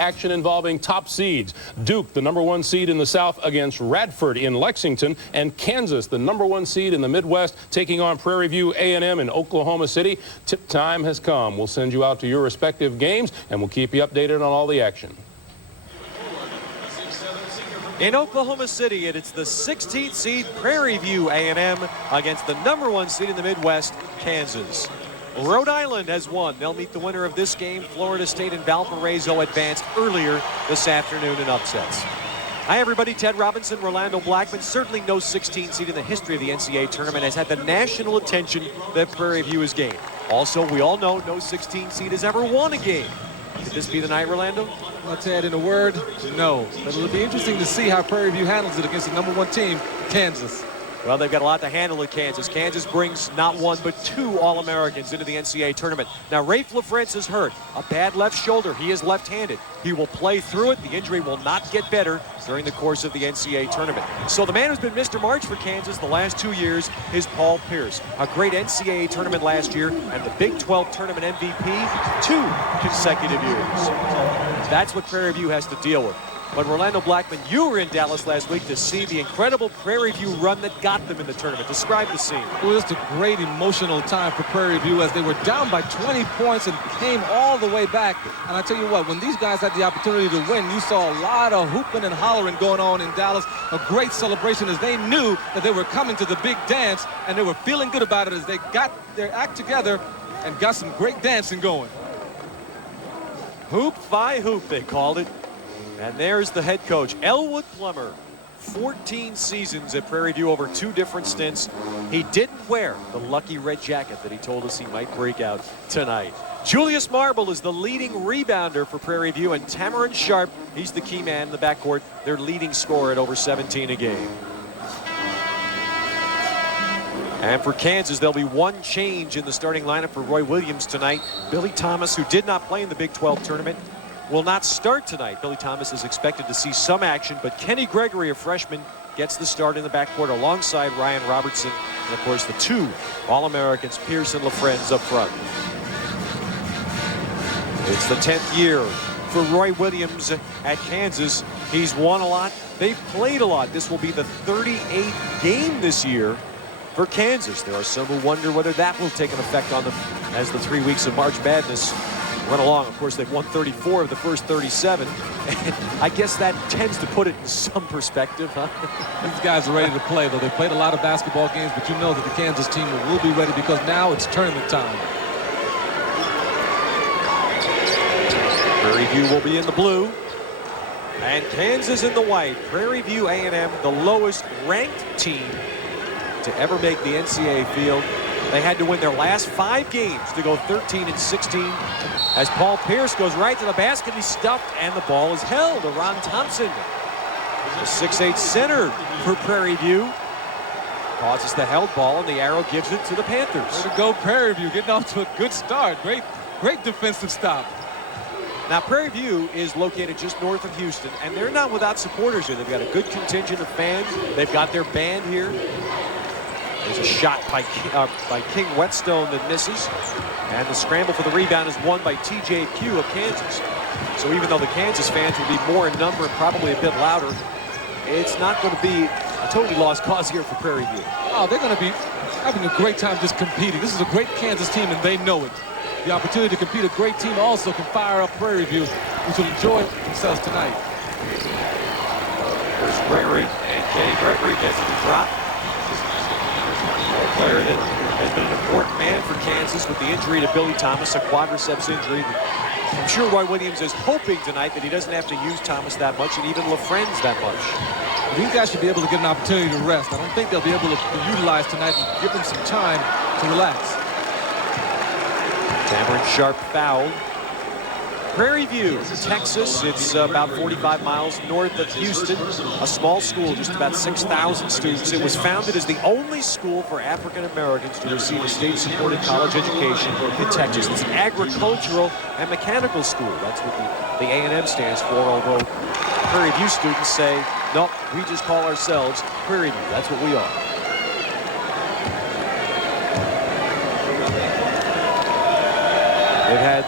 action involving top seeds. Duke, the #1 seed in the South, against Radford in Lexington, and Kansas, the #1 seed in the Midwest, taking on Prairie View A&M in Oklahoma City. Tip time has come. We'll send you out to your respective games, and we'll keep you updated on all the action. In Oklahoma City, it's the 16th seed Prairie View A&M against the #1 seed in the Midwest, Kansas. Rhode Island has won. They'll meet the winner of this game. Florida State and Valparaiso advanced earlier this afternoon in upsets. Hi, everybody. Ted Robinson, Rolando Blackman. Certainly no 16 seed in the history of the NCAA tournament has had the national attention that Prairie View has gained. Also, we all know no 16 seed has ever won a game. Could this be the night, Rolando? Well, Ted, in a word, no. But it'll be interesting to see how Prairie View handles it against the #1 team, Kansas. Well, they've got a lot to handle at Kansas. Kansas brings not one but 2 All-Americans into the NCAA tournament. Now, Rafe LaFrance is hurt. A bad left shoulder. He is left-handed. He will play through it. The injury will not get better during the course of the NCAA tournament. So the man who's been Mr. March for Kansas the last 2 years is Paul Pierce. A great NCAA tournament last year and the Big 12 tournament MVP 2 consecutive years. That's what Prairie View has to deal with. But Rolando Blackman, you were in Dallas last week to see the incredible Prairie View run that got them in the tournament. Describe the scene. It was just a great emotional time for Prairie View as they were down by 20 points and came all the way back. And I tell you what, when these guys had the opportunity to win, you saw a lot of hooping and hollering going on in Dallas. A great celebration as they knew that they were coming to the big dance, and they were feeling good about it as they got their act together and got some great dancing going. Hoop by hoop, they called it. And there's the head coach, Elwood Plummer. 14 seasons at Prairie View over 2 different stints. He didn't wear the lucky red jacket that he told us he might break out tonight. Julius Marble is the leading rebounder for Prairie View, and Tamarin Sharp, he's the key man in the backcourt, their leading scorer at over 17 a game. And for Kansas, there'll be one change in the starting lineup for Roy Williams tonight. Billy Thomas, who did not play in the Big 12 tournament, will not start tonight. Billy Thomas is expected to see some action, but Kenny Gregory, a freshman, gets the start in the backcourt alongside Ryan Robertson, and of course the 2 All-Americans, Pierce and LaFrance, up front. It's the 10th year for Roy Williams at Kansas. He's won a lot. They've played a lot. This will be the 38th game this year for Kansas. There are some who wonder whether that will take an effect on them as the 3 weeks of March Madness went along. Of course, they've won 34 of the first 37. And I guess that tends to put it in some perspective, huh? These guys are ready to play, though. They've played a lot of basketball games, but you know that the Kansas team will be ready because now it's tournament time. Prairie View will be in the blue, and Kansas in the white. Prairie View A&M, the lowest ranked team to ever make the NCAA field. They had to win their last 5 games to go 13-16. As Paul Pierce goes right to the basket, he's stuffed, and the ball is held. Ron Thompson, the 6'8" center for Prairie View, causes the held ball, and the arrow gives it to the Panthers. Way to go, Prairie View, getting off to a good start. Great defensive stop. Now, Prairie View is located just north of Houston, and they're not without supporters here. They've got a good contingent of fans. They've got their band here. There's a shot by King Whetstone that misses. And the scramble for the rebound is won by TJ Pugh of Kansas. So even though the Kansas fans will be more in number and probably a bit louder, it's not going to be a totally lost cause here for Prairie View. Oh, they're going to be having a great time just competing. This is a great Kansas team, and they know it. The opportunity to compete, a great team also can fire up Prairie View, which will enjoy themselves tonight. There's Prairie, and Kenny Gregory gets the drop. A player that has been an important man for Kansas with the injury to Billy Thomas, a quadriceps injury. I'm sure Roy Williams is hoping tonight that he doesn't have to use Thomas that much and even LaFrance that much. These guys should be able to get an opportunity to rest. I don't think they'll be able to utilize tonight and give them some time to relax. Tamarin Sharp fouled. Prairie View, Texas. It's about 45 miles north of Houston. A small school, just about 6,000 students. It was founded as the only school for African Americans to receive a state-supported college education in Texas. It's an agricultural and mechanical school. That's what the A&M stands for, although Prairie View students say, no, we just call ourselves Prairie View. That's what we are. They've had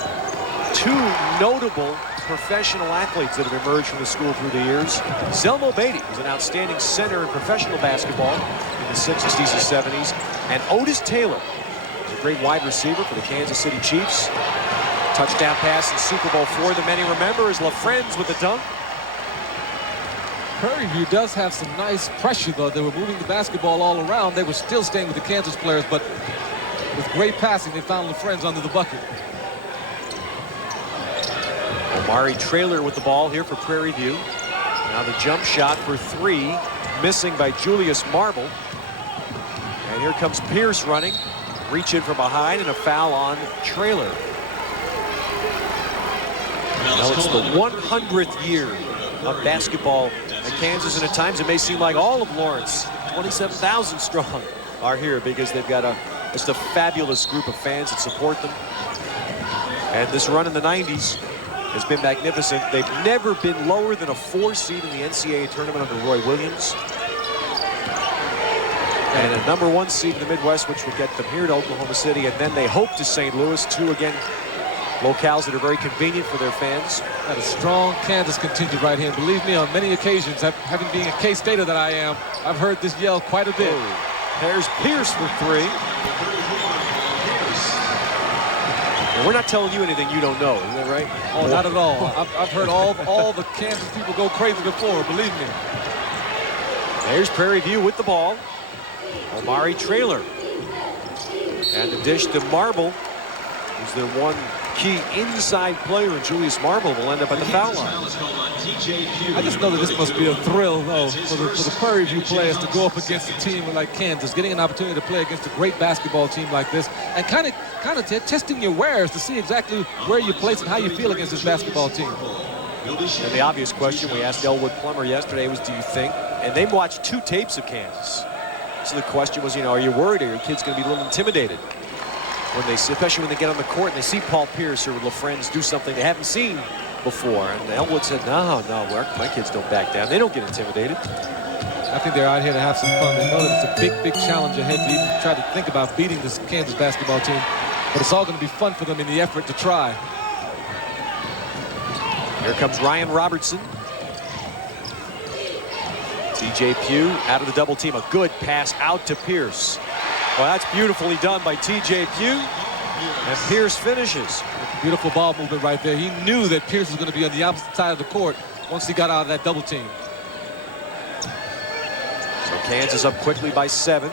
2 notable professional athletes that have emerged from the school through the years. Zelmo Beatty was an outstanding center in professional basketball in the 60s and 70s. And Otis Taylor was a great wide receiver for the Kansas City Chiefs. Touchdown pass in Super Bowl IV that many remember is LaFrenz with the dunk. Prairie View does have some nice pressure, though. They were moving the basketball all around. They were still staying with the Kansas players, but with great passing, they found LaFrenz under the bucket. Omari Traylor with the ball here for Prairie View. Now the jump shot for three, missing by Julius Marble. And here comes Pierce running. Reach in from behind and a foul on Traylor. Now it's the 100th year of basketball at Kansas, and at times it may seem like all of Lawrence, 27,000 strong, are here because they've got just a fabulous group of fans that support them. And this run in the 90s has been magnificent. They've never been lower than a 4 seed in the NCAA tournament under Roy Williams. And a #1 seed in the Midwest, which would get them here to Oklahoma City, and then they hope to St. Louis, two again locales that are very convenient for their fans. Got a strong Kansas contingent right here. And believe me, on many occasions, having being a K-Stater that I am, I've heard this yell quite a bit. Oh, there's Pierce for three. And we're not telling you anything you don't know, is that right? Oh, not at all. I've heard all the Kansas people go crazy before, believe me. There's Prairie View with the ball. Omari Traylor. And the dish to Marble, who's their one key inside player, and Julius Marble will end up at the foul line. I just know that this must be a thrill, though, for the Prairie View players to go up against a team like Kansas, getting an opportunity to play against a great basketball team like this, and kind of testing your wares to see exactly where you place and how you feel against this basketball team. And the obvious question we asked Elwood Plummer yesterday was, do you think? And they watched 2 tapes of Kansas. So the question was, are you worried? Are your kids going to be a little intimidated when they, especially when they get on the court and they see Paul Pierce or LaFrenz do something they haven't seen before? And Elwood said, no, my kids don't back down. They don't get intimidated. I think they're out here to have some fun. They know that it's a big, big challenge ahead to even try to think about beating this Kansas basketball team. But it's all going to be fun for them in the effort to try. Here comes Ryan Robertson. TJ Pugh out of the double team. A good pass out to Pierce. Well, that's beautifully done by TJ Pugh. And Pierce finishes. Beautiful ball movement right there. He knew that Pierce was going to be on the opposite side of the court once he got out of that double team. So Kansas up quickly by 7.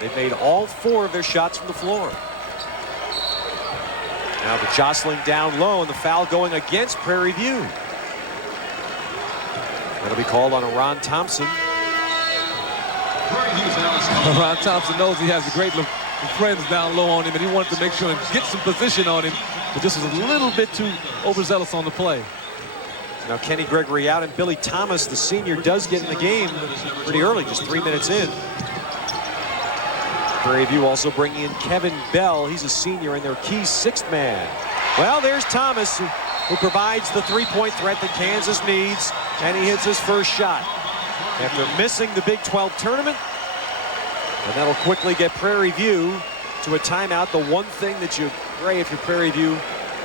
They've made all 4 of their shots from the floor. Now the jostling down low and the foul going against Prairie View. That'll be called on Ron Thompson. Ron Thompson knows he has a great friends down low on him, and he wanted to make sure and get some position on him, but this was a little bit too overzealous on the play. Now Kenny Gregory out, and Billy Thomas, the senior, does get in the game pretty early, just 3 minutes in. Prairie View also bringing in Kevin Bell. He's a senior and their key 6th man. Well, there's Thomas, who provides the 3-point threat that Kansas needs, and he hits his first shot after missing the Big 12 tournament. And that'll quickly get Prairie View to a timeout. The one thing that you pray if you're Prairie View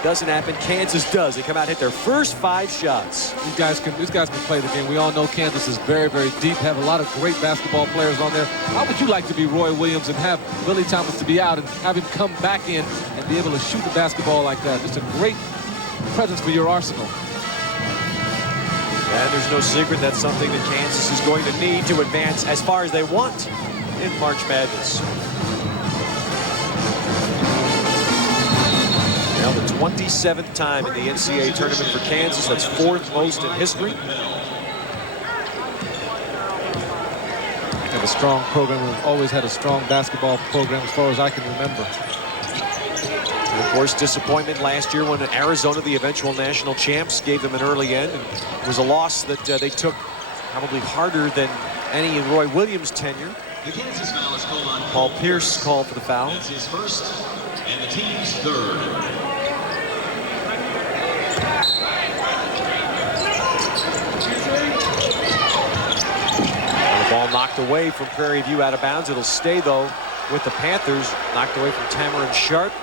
doesn't happen, Kansas does. They come out and hit their first 5 shots. These guys can play the game. We all know Kansas is very, very deep, have a lot of great basketball players on there. How would you like to be Roy Williams and have Billy Thomas to be out and have him come back in and be able to shoot the basketball like that? Just a great presence for your arsenal. And there's no secret that's something that Kansas is going to need to advance as far as they want in March Madness. Now the 27th time in the NCAA tournament for Kansas. That's 4th most in history. Have a strong program. We've always had a strong basketball program as far as I can remember. And of course, disappointment last year when Arizona, the eventual national champs, gave them an early end. And it was a loss that they took probably harder than any in Roy Williams' tenure. The Kansas foul is called on Paul Pierce called for the foul. That's his first and the team's 3rd. And the ball knocked away from Prairie View out of bounds. It'll stay, though, with the Panthers. Knocked away from Tamarin Sharp.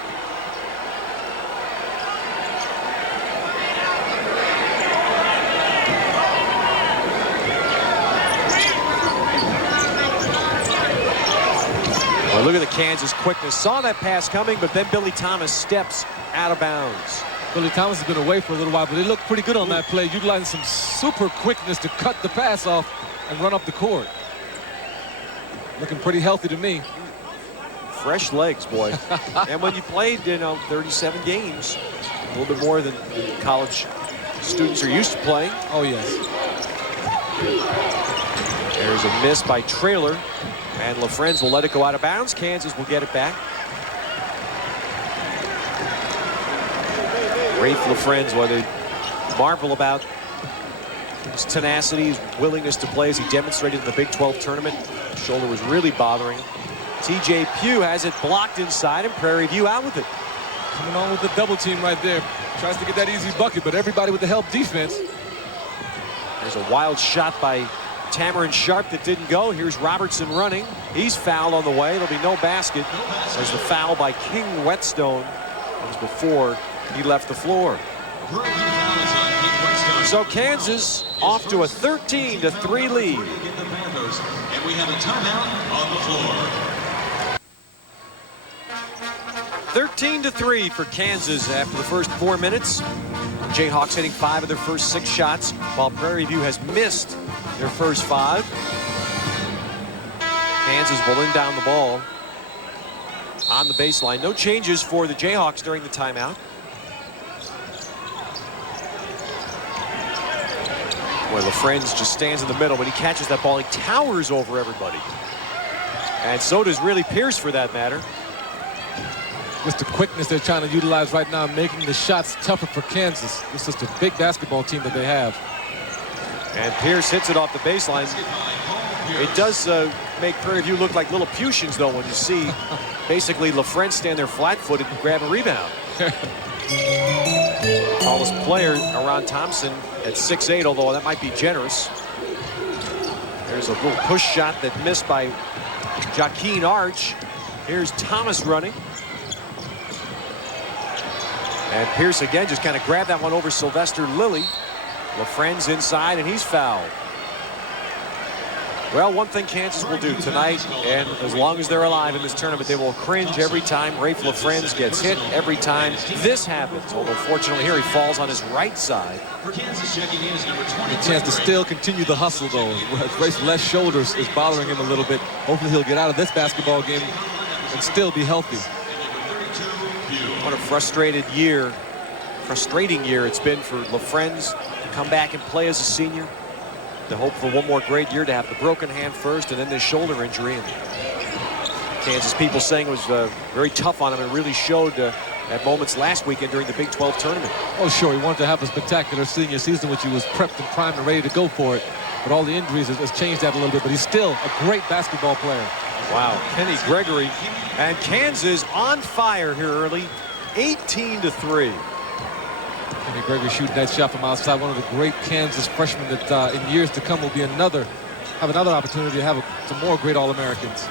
Well, look at the Kansas quickness. Saw that pass coming, but then Billy Thomas steps out of bounds. Billy Thomas has been away for a little while, but he looked pretty good on that play, utilizing some super quickness to cut the pass off and run up the court. Looking pretty healthy to me. Fresh legs, boy. And when you played, 37 games, a little bit more than college students are used to playing. Oh, yes. There's a miss by Traylor, and LaFrenz will let it go out of bounds. Kansas will get it back. Rafe LaFrenz, what they marvel about his tenacity, his willingness to play as he demonstrated in the Big 12 tournament. His shoulder was really bothering him. TJ Pugh has it blocked inside, and Prairie View out with it. Coming on with the double team right there. Tries to get that easy bucket, but everybody with the help defense. There's a wild shot by Tamarin Sharp that didn't go. Here's Robertson running. He's fouled on the way. There'll be no basket as the foul by King Whetstone was before he left the floor. So Kansas off to a 13-3 lead. And we have a timeout on the floor. 13-3 for Kansas after the first 4 minutes. Jayhawks hitting 5 of their first 6 shots, while Prairie View has missed their first 5. Kansas bowling down the ball on the baseline. No changes for the Jayhawks during the timeout. Boy, LaFrenz just stands in the middle. When he catches that ball, he towers over everybody. And so does really Pierce, for that matter. Just the quickness they're trying to utilize right now, making the shots tougher for Kansas. It's just a big basketball team that they have. And Pierce hits it off the baseline. It does make Prairie View look like Lilliputians, though, when you see basically LaFrenz stand there flat-footed and grab a rebound. Tallest player, Aron Thompson, at 6'8", although that might be generous. There's a little push shot that missed by Joaquin Arch. Here's Thomas running. And Pierce again just kind of grabbed that one over Sylvester Lilly. LaFrenz inside, and he's fouled. Well, one thing Kansas will do tonight, and as long as they're alive in this tournament, they will cringe every time Rafe LaFrenz gets hit, every time this happens. Although fortunately here he falls on his right side. For Kansas, checking in is number 20. A chance to still continue the hustle, though. Rafe's left shoulder is bothering him a little bit. Hopefully he'll get out of this basketball game and still be healthy. What a frustrating year it's been for LaFrenz to come back and play as a senior. To hope for one more great year, to have the broken hand first and then this shoulder injury. And Kansas people saying it was very tough on him, and really showed at moments last weekend during the Big 12 tournament. Oh, sure, he wanted to have a spectacular senior season, which he was prepped and primed and ready to go for it. But all the injuries has changed that a little bit, but he's still a great basketball player. Wow, Kenny Gregory, and Kansas on fire here early, 18-3. Kenny Gregory shooting that shot from outside. One of the great Kansas freshmen that in years to come will be have another opportunity to have some more great All-Americans.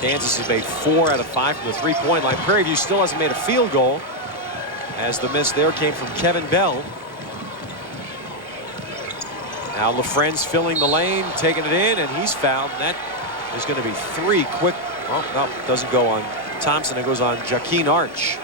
Kansas has made 4 out of 5 from the three-point line. Prairie View still hasn't made a field goal, as the miss there came from Kevin Bell. Now LaFrenz filling the lane, taking it in, and he's fouled. And that is going to be 3 quick. Oh, no, doesn't go on Thompson. It goes on Joaquin Arch.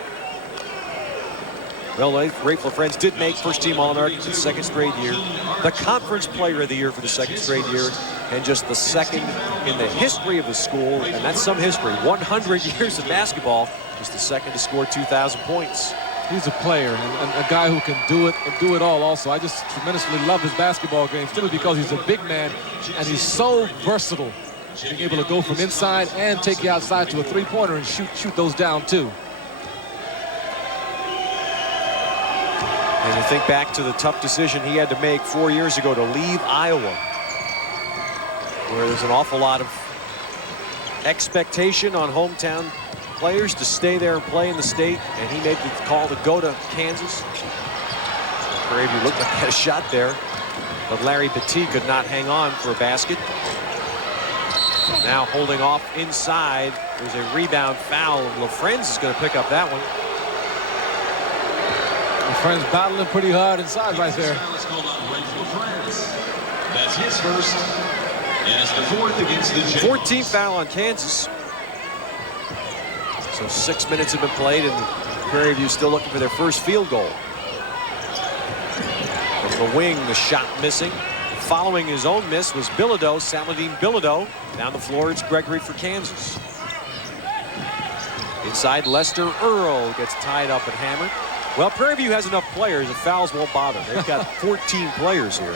Well, Rafe LaFrenz did make first-team All-American for the 2nd straight year, the Conference Player of the Year for the 2nd straight year, and just the 2nd in the history of the school, and that's some history. 100 years of basketball, just the 2nd to score 2,000 points. He's a player and a guy who can do it and do it all also. I just tremendously love his basketball game, simply because he's a big man and he's so versatile, being able to go from inside and take you outside to a three-pointer and shoot those down too. And you think back to the tough decision he had to make 4 years ago to leave Iowa, where there's an awful lot of expectation on hometown players to stay there and play in the state, and he made the call to go to Kansas. Prairie View looked like he had a shot there, but Larry Petit could not hang on for a basket. Now holding off inside. There's a rebound foul. LaFrenz is going to pick up that one. LaFrenz battling pretty hard inside right there. That's his first, and it's the 4th against the Jayhawks. 14th foul on Kansas. So 6 minutes have been played, and Prairie View still looking for their first field goal. From the wing, the shot missing. Following his own miss was Bilodeau, Saladin Bilodeau. Down the floor, it's Gregory for Kansas. Inside, Lester Earl gets tied up and hammered. Well, Prairie View has enough players, the fouls won't bother. They've got 14 players here.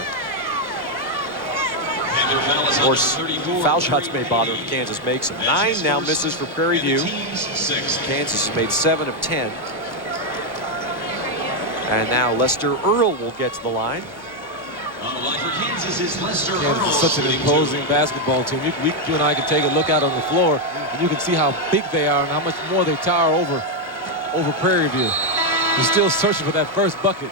Of course, foul shots may bother if Kansas makes them. 9 now misses for Prairie View. Kansas has made 7 of 10. And now Lester Earl will get to the line. On the line for Kansas is Lester Earl. Kansas is such an imposing basketball team. You and I can take a look out on the floor, and you can see how big they are and how much more they tower over Prairie View. They're still searching for that first bucket.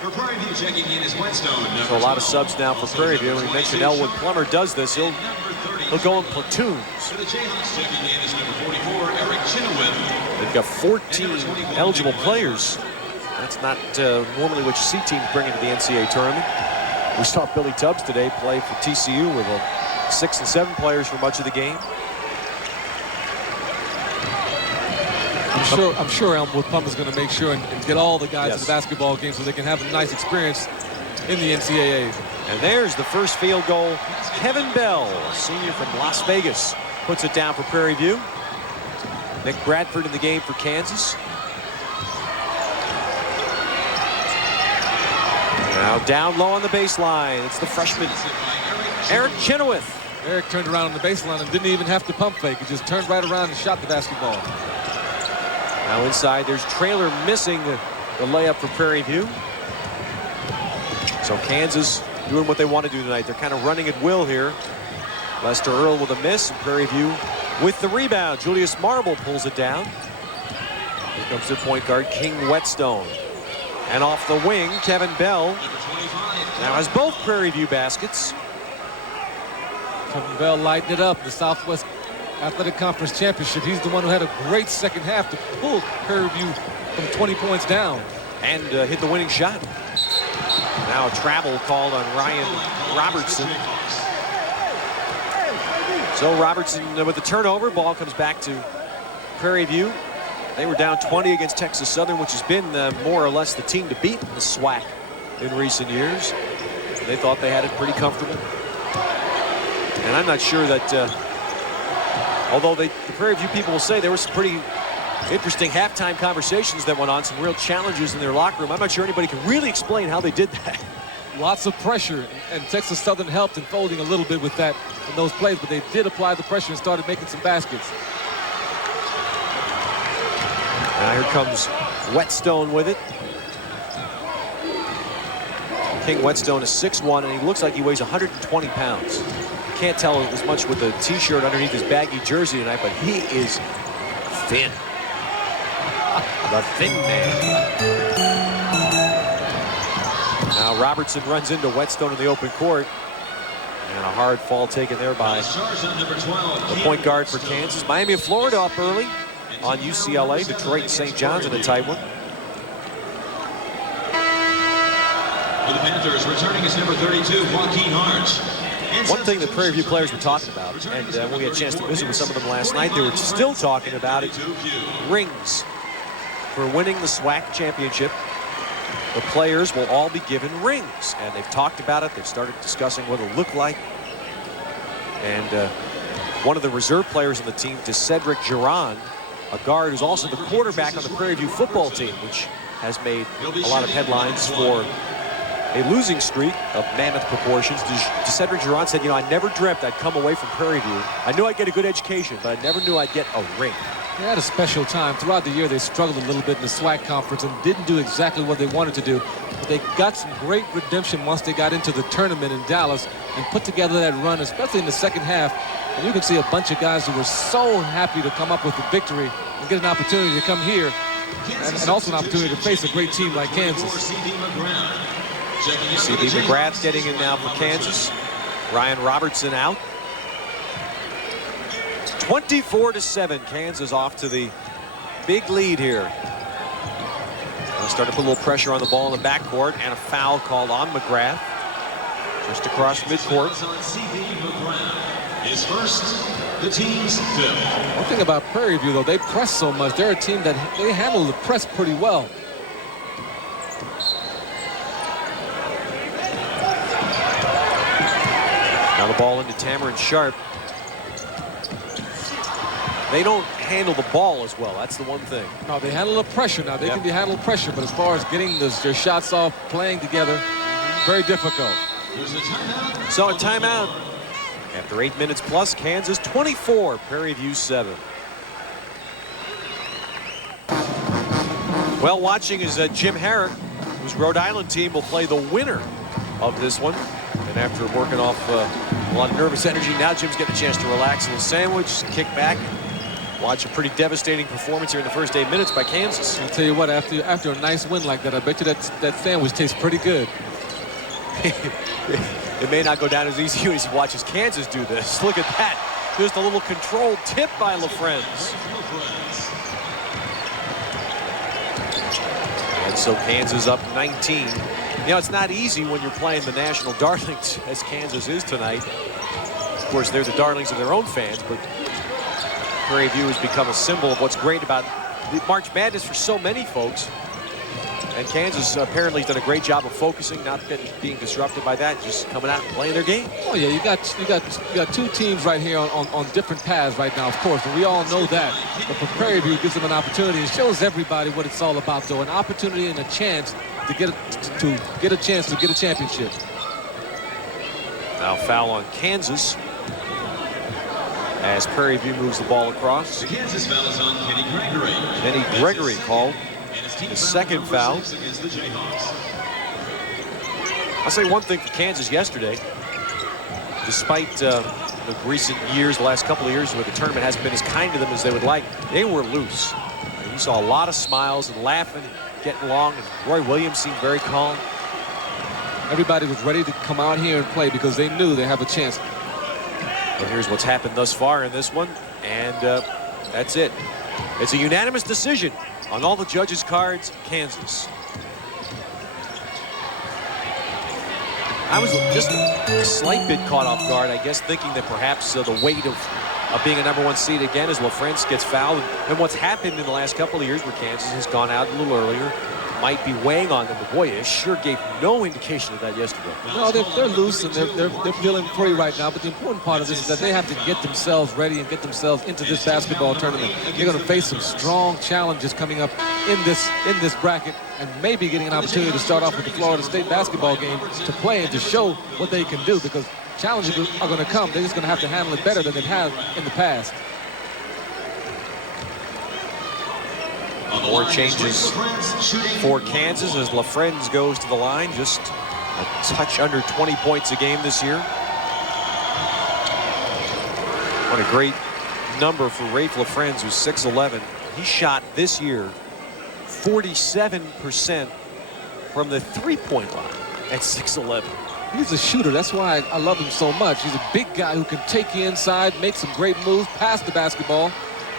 For Prairie View, checking in is Whetstone. So a lot of subs now for Prairie View. We mentioned Elwood Plummer does this. He'll go in platoons. For the Jayhawks, checking in is number 44, Eric Chenoweth. They've got 14 eligible players. That's not normally what you see teams bring into the NCAA tournament. We saw Billy Tubbs today play for TCU with 6 and 7 players for much of the game. I'm sure Elwood Plummer's going to make sure and get all the guys to the basketball game so they can have a nice experience in the NCAA. And there's the first field goal. Kevin Bell, a senior from Las Vegas, puts it down for Prairie View. Nick Bradford in the game for Kansas. Now down low on the baseline. It's the freshman, Eric Chenoweth. Eric turned around on the baseline and didn't even have to pump fake. He just turned right around and shot the basketball. Now inside, there's Traylor missing the layup for Prairie View. So Kansas doing what they want to do tonight. They're kind of running at will here. Lester Earl with a miss, and Prairie View with the rebound. Julius Marble pulls it down. Here comes their point guard, King Whetstone. And off the wing, Kevin Bell now has both Prairie View baskets. Kevin Bell lighting it up. The Southwest Athletic Conference Championship. He's the one who had a great second half to pull Prairie View from 20 points down. And hit the winning shot. Now a travel called on Ryan Robertson. So Robertson with the turnover. Ball comes back to Prairie View. They were down 20 against Texas Southern, which has been more or less the team to beat in the SWAC in recent years. They thought they had it pretty comfortable. And I'm not sure that, although the Prairie View people will say there were some pretty interesting halftime conversations that went on, some real challenges in their locker room. I'm not sure anybody can really explain how they did that. Lots of pressure, and Texas Southern helped in folding a little bit with that in those plays, but they did apply the pressure and started making some baskets. Now here comes Whetstone with it. King Whetstone is 6'1", and he looks like he weighs 120 pounds. You can't tell as much with the t-shirt underneath his baggy jersey tonight, but he is thin. The thin man. Now Robertson runs into Whetstone in the open court. And a hard fall taken there by the point guard for Kansas. Miami of Florida up early on UCLA. Detroit and St. John's in a tight one. For the Panthers, returning is number 32, Joaquin Hart. One thing that Prairie View players were talking about, and when we had a chance to visit with some of them last night, they were still talking about it, rings. For winning the SWAC championship, the players will all be given rings. And they've talked about it. They've started discussing what it'll look like. And one of the reserve players on the team, Cedric Giron, a guard who's also the quarterback on the Prairie View football team, which has made a lot of headlines for a losing streak of mammoth proportions. Cedric Giron said, you know, I never dreamt I'd come away from Prairie View. I knew I'd get a good education, but I never knew I'd get a ring. They had a special time. Throughout the year, they struggled a little bit in the SWAC conference and didn't do exactly what they wanted to do. But they got some great redemption once they got into the tournament in Dallas and put together that run, especially in the second half. And you can see a bunch of guys who were so happy to come up with the victory and get an opportunity to come here and also an opportunity to face a great team like Kansas. C.D. McGrath getting in now for Kansas. Ryan Robertson out. 24-7, Kansas off to the big lead here. Starting to put a little pressure on the ball in the backcourt, and a foul called on McGrath just across midcourt. is first, the team's fifth. One thing about Prairie View, though, they press so much. They're a team that they handle the press pretty well. Now the ball into Tamarind Sharp. They don't handle the ball as well. That's the one thing. No, they handle the pressure now. They can be handle pressure, but as far as getting their shots off, playing together, very difficult. There's a timeout. So a timeout. After 8 minutes plus, Kansas 24, Prairie View 7. Well, watching is Jim Herrick, whose Rhode Island team will play the winner of this one. And after working off a lot of nervous energy, now Jim's getting a chance to relax a little sandwich, kick back, watch a pretty devastating performance here in the first 8 minutes by Kansas. I'll tell you what, after a nice win like that, I bet you that sandwich tastes pretty good. It may not go down as easy as he watches Kansas do this. Look at that. Just a little controlled tip by LaFrenz. And so Kansas up 19. You know, it's not easy when you're playing the national darlings as Kansas is tonight. Of course, they're the darlings of their own fans, but Prairie View has become a symbol of what's great about the March Madness for so many folks. And Kansas apparently has done a great job of focusing, not being disrupted by that, just coming out and playing their game. Oh yeah, you got two teams right here on different paths right now, of course, and we all know that. But for Prairie View, it gives them an opportunity. It shows everybody what it's all about, though, an opportunity and a chance to get a chance to get a championship. Now foul on Kansas as Prairie View moves the ball across. The Kansas foul is on Kenny Gregory. Kenny Gregory called his second foul. Against the Jayhawks. I'll say one thing for Kansas yesterday. Despite the recent years, the last couple of years where the tournament hasn't been as kind to them as they would like, they were loose. You saw a lot of smiles and laughing, getting along, and Roy Williams seemed very calm. Everybody was ready to come out here and play because they knew they have a chance. Well, here's what's happened thus far in this one, and that's it. It's a unanimous decision on all the judges' cards, Kansas. I was just a slight bit caught off guard, I guess, thinking that perhaps the weight of being a #1 seed again as LaFrenz gets fouled. And what's happened in the last couple of years where Kansas has gone out a little earlier might be weighing on them. But boy, it sure gave no indication of that yesterday. No, they're loose and they're feeling free right now. But the important part of this is that they have to get themselves ready and get themselves into this basketball tournament. They're going to face some strong challenges coming up in this bracket, and maybe getting an opportunity to start off with the Florida State basketball game to play and to show what they can do, because challenges are going to come. They're just going to have to handle it better than they've had in the past. More changes for Kansas as LaFrenz goes to the line. Just a touch under 20 points a game this year. What a great number for Rafe LaFrenz, who's 6'11". He shot this year 47% from the three-point line at 6'11". He's a shooter. That's why I love him so much. He's a big guy who can take you inside, make some great moves, pass the basketball,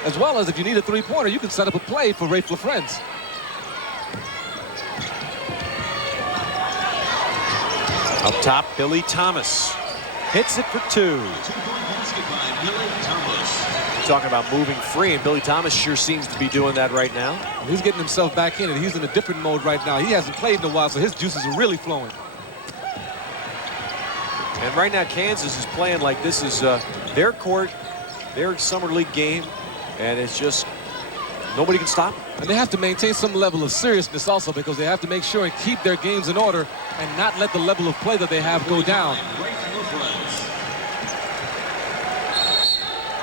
as well as if you need a three-pointer, you can set up a play for Rafe LaFrenz. Up top, Billy Thomas hits it for two. Two-point basket by Billy Thomas. Talking about moving free, and Billy Thomas sure seems to be doing that right now. He's getting himself back in it. He's in a different mode right now. He hasn't played in a while, so his juices are really flowing. And right now, Kansas is playing like this is their court, their summer league game, and it's just nobody can stop them. And they have to maintain some level of seriousness also, because they have to make sure and keep their games in order and not let the level of play that they have go down.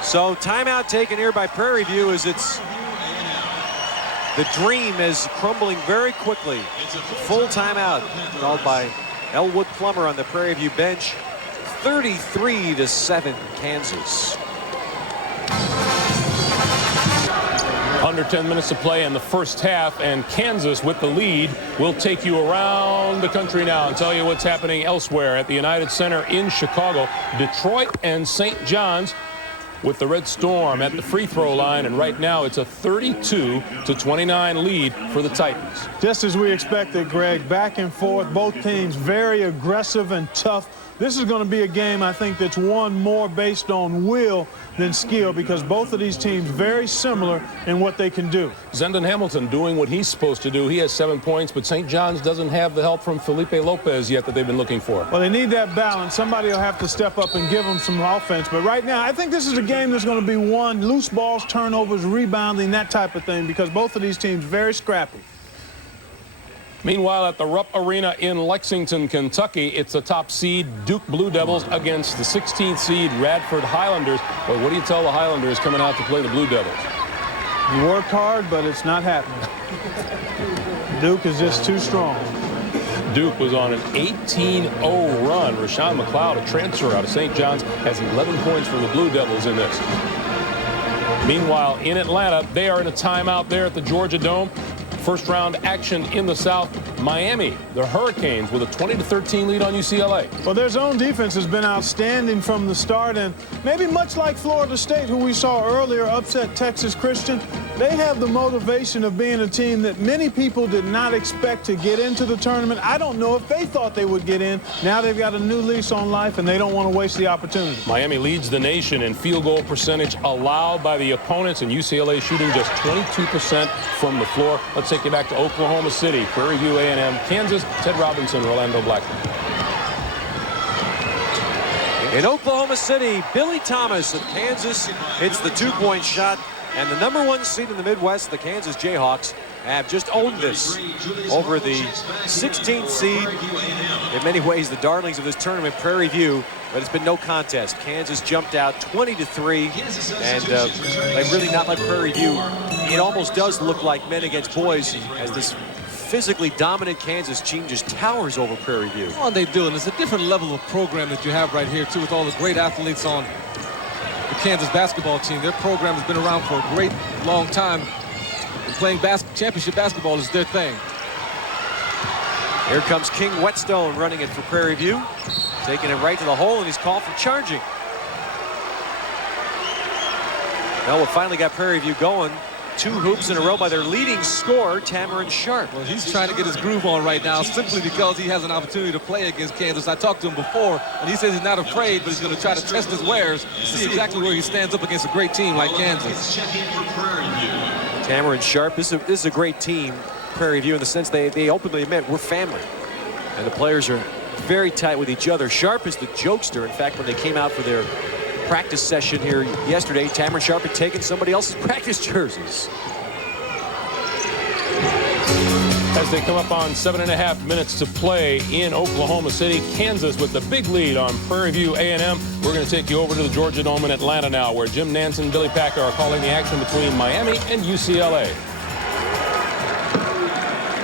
So timeout taken here by Prairie View as it's the dream is crumbling very quickly. Full timeout called by Elwood Plummer on the Prairie View bench. 33-7 Kansas. Under 10 minutes to play in the first half, and Kansas with the lead will take you around the country now and tell you what's happening elsewhere at the United Center in Chicago. Detroit and St. John's with the Red Storm at the free throw line, and right now it's a 32-29 lead for the Titans. Just as we expected, Greg, back and forth, both teams very aggressive and tough. This is going to be a game, I think, that's won more based on will than skill, because both of these teams very similar in what they can do. Zendon Hamilton doing what he's supposed to do. He has 7 points, but St. John's doesn't have the help from Felipe Lopez yet that they've been looking for. Well, they need that balance. Somebody will have to step up and give them some offense. But right now, I think this is a game that's going to be won. Loose balls, turnovers, rebounding, that type of thing, because both of these teams very scrappy. Meanwhile, at the Rupp Arena in Lexington, Kentucky, it's the top seed Duke Blue Devils against the 16th seed Radford Highlanders. But what do you tell the Highlanders coming out to play the Blue Devils? You work hard, but it's not happening. Duke is just too strong. Duke was on an 18-0 run. Rashawn McLeod, a transfer out of St. John's, has 11 points for the Blue Devils in this. Meanwhile, in Atlanta, they are in a timeout there at the Georgia Dome. First round action in the South. Miami, the Hurricanes, with a 20-13 lead on UCLA. Well, their zone defense has been outstanding from the start, and maybe much like Florida State, who we saw earlier upset Texas Christian, they have the motivation of being a team that many people did not expect to get into the tournament. I don't know if they thought they would get in. Now they've got a new lease on life, and they don't want to waste the opportunity. Miami leads the nation in field goal percentage allowed by the opponents, and UCLA shooting just 22% from the floor. Let's take you back to Oklahoma City, Prairie View A&M, Kansas, Ted Robinson, Rolando Blackman. In Oklahoma City, Billy Thomas of Kansas hits the two-point shot, and the #1 seed in the Midwest, the Kansas Jayhawks, have just owned this over the 16th seed. In many ways, the darlings of this tournament, Prairie View, but it's been no contest. Kansas jumped out 20-3, and they really not like Prairie View. It almost does look like men against boys as this physically dominant Kansas team just towers over Prairie View. Oh, they do, and it's a different level of program that you have right here, too, with all the great athletes on the Kansas basketball team. Their program has been around for a great long time, and playing championship basketball is their thing. Here comes King Whetstone running it for Prairie View, taking it right to the hole, and he's called for charging. Well, we finally got Prairie View going. 2 hoops in a row by their leading scorer, Tamarin Sharp. Well, he's trying to get his groove on right now simply because he has an opportunity to play against Kansas. I talked to him before, and he says he's not afraid, but he's going to try to test his wares to see exactly where he stands up against a great team like Kansas. Tamarin Sharp, this is a great team, Prairie View, in the sense they openly admit we're family. And the players are very tight with each other. Sharp is the jokester. In fact, when they came out for their practice session here yesterday, Tamarin Sharp had taken somebody else's practice jerseys. As they come up on 7.5 minutes to play in Oklahoma City, Kansas with the big lead on Prairie View A&M. We're going to take you over to the Georgia Dome in Atlanta now, where Jim Nance and Billy Packer are calling the action between Miami and UCLA.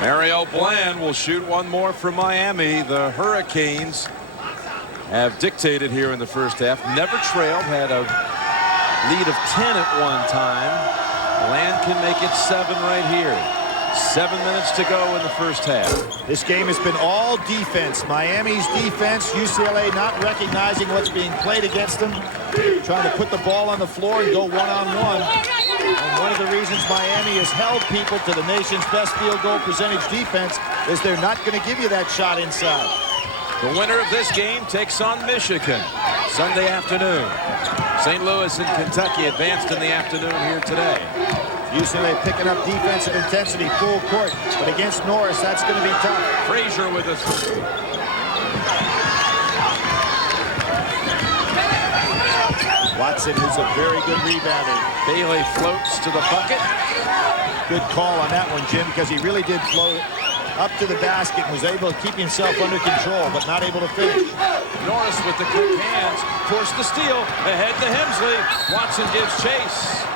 Mario Bland will shoot one more for Miami. The Hurricanes have dictated here in the first half. Never trailed, had a lead of 10 at one time. Bland can make it 7 right here. 7 minutes to go in the first half. This game has been all defense. Miami's defense, UCLA not recognizing what's being played against them, trying to put the ball on the floor and go one-on-one. And one of the reasons Miami has held people to the nation's best field goal percentage defense is they're not going to give you that shot inside. The winner of this game takes on Michigan Sunday afternoon. St. Louis and Kentucky advanced in the afternoon here today. UCLA picking up defensive intensity full court, but against Norris, that's going to be tough. Frazier with us. Watson, who's a very good rebounder. Bailey floats to the bucket. Good call on that one, Jim, because he really did float up to the basket and was able to keep himself under control, but not able to finish. Norris with the quick hands, forced the steal, ahead to Hemsley. Watson gives chase.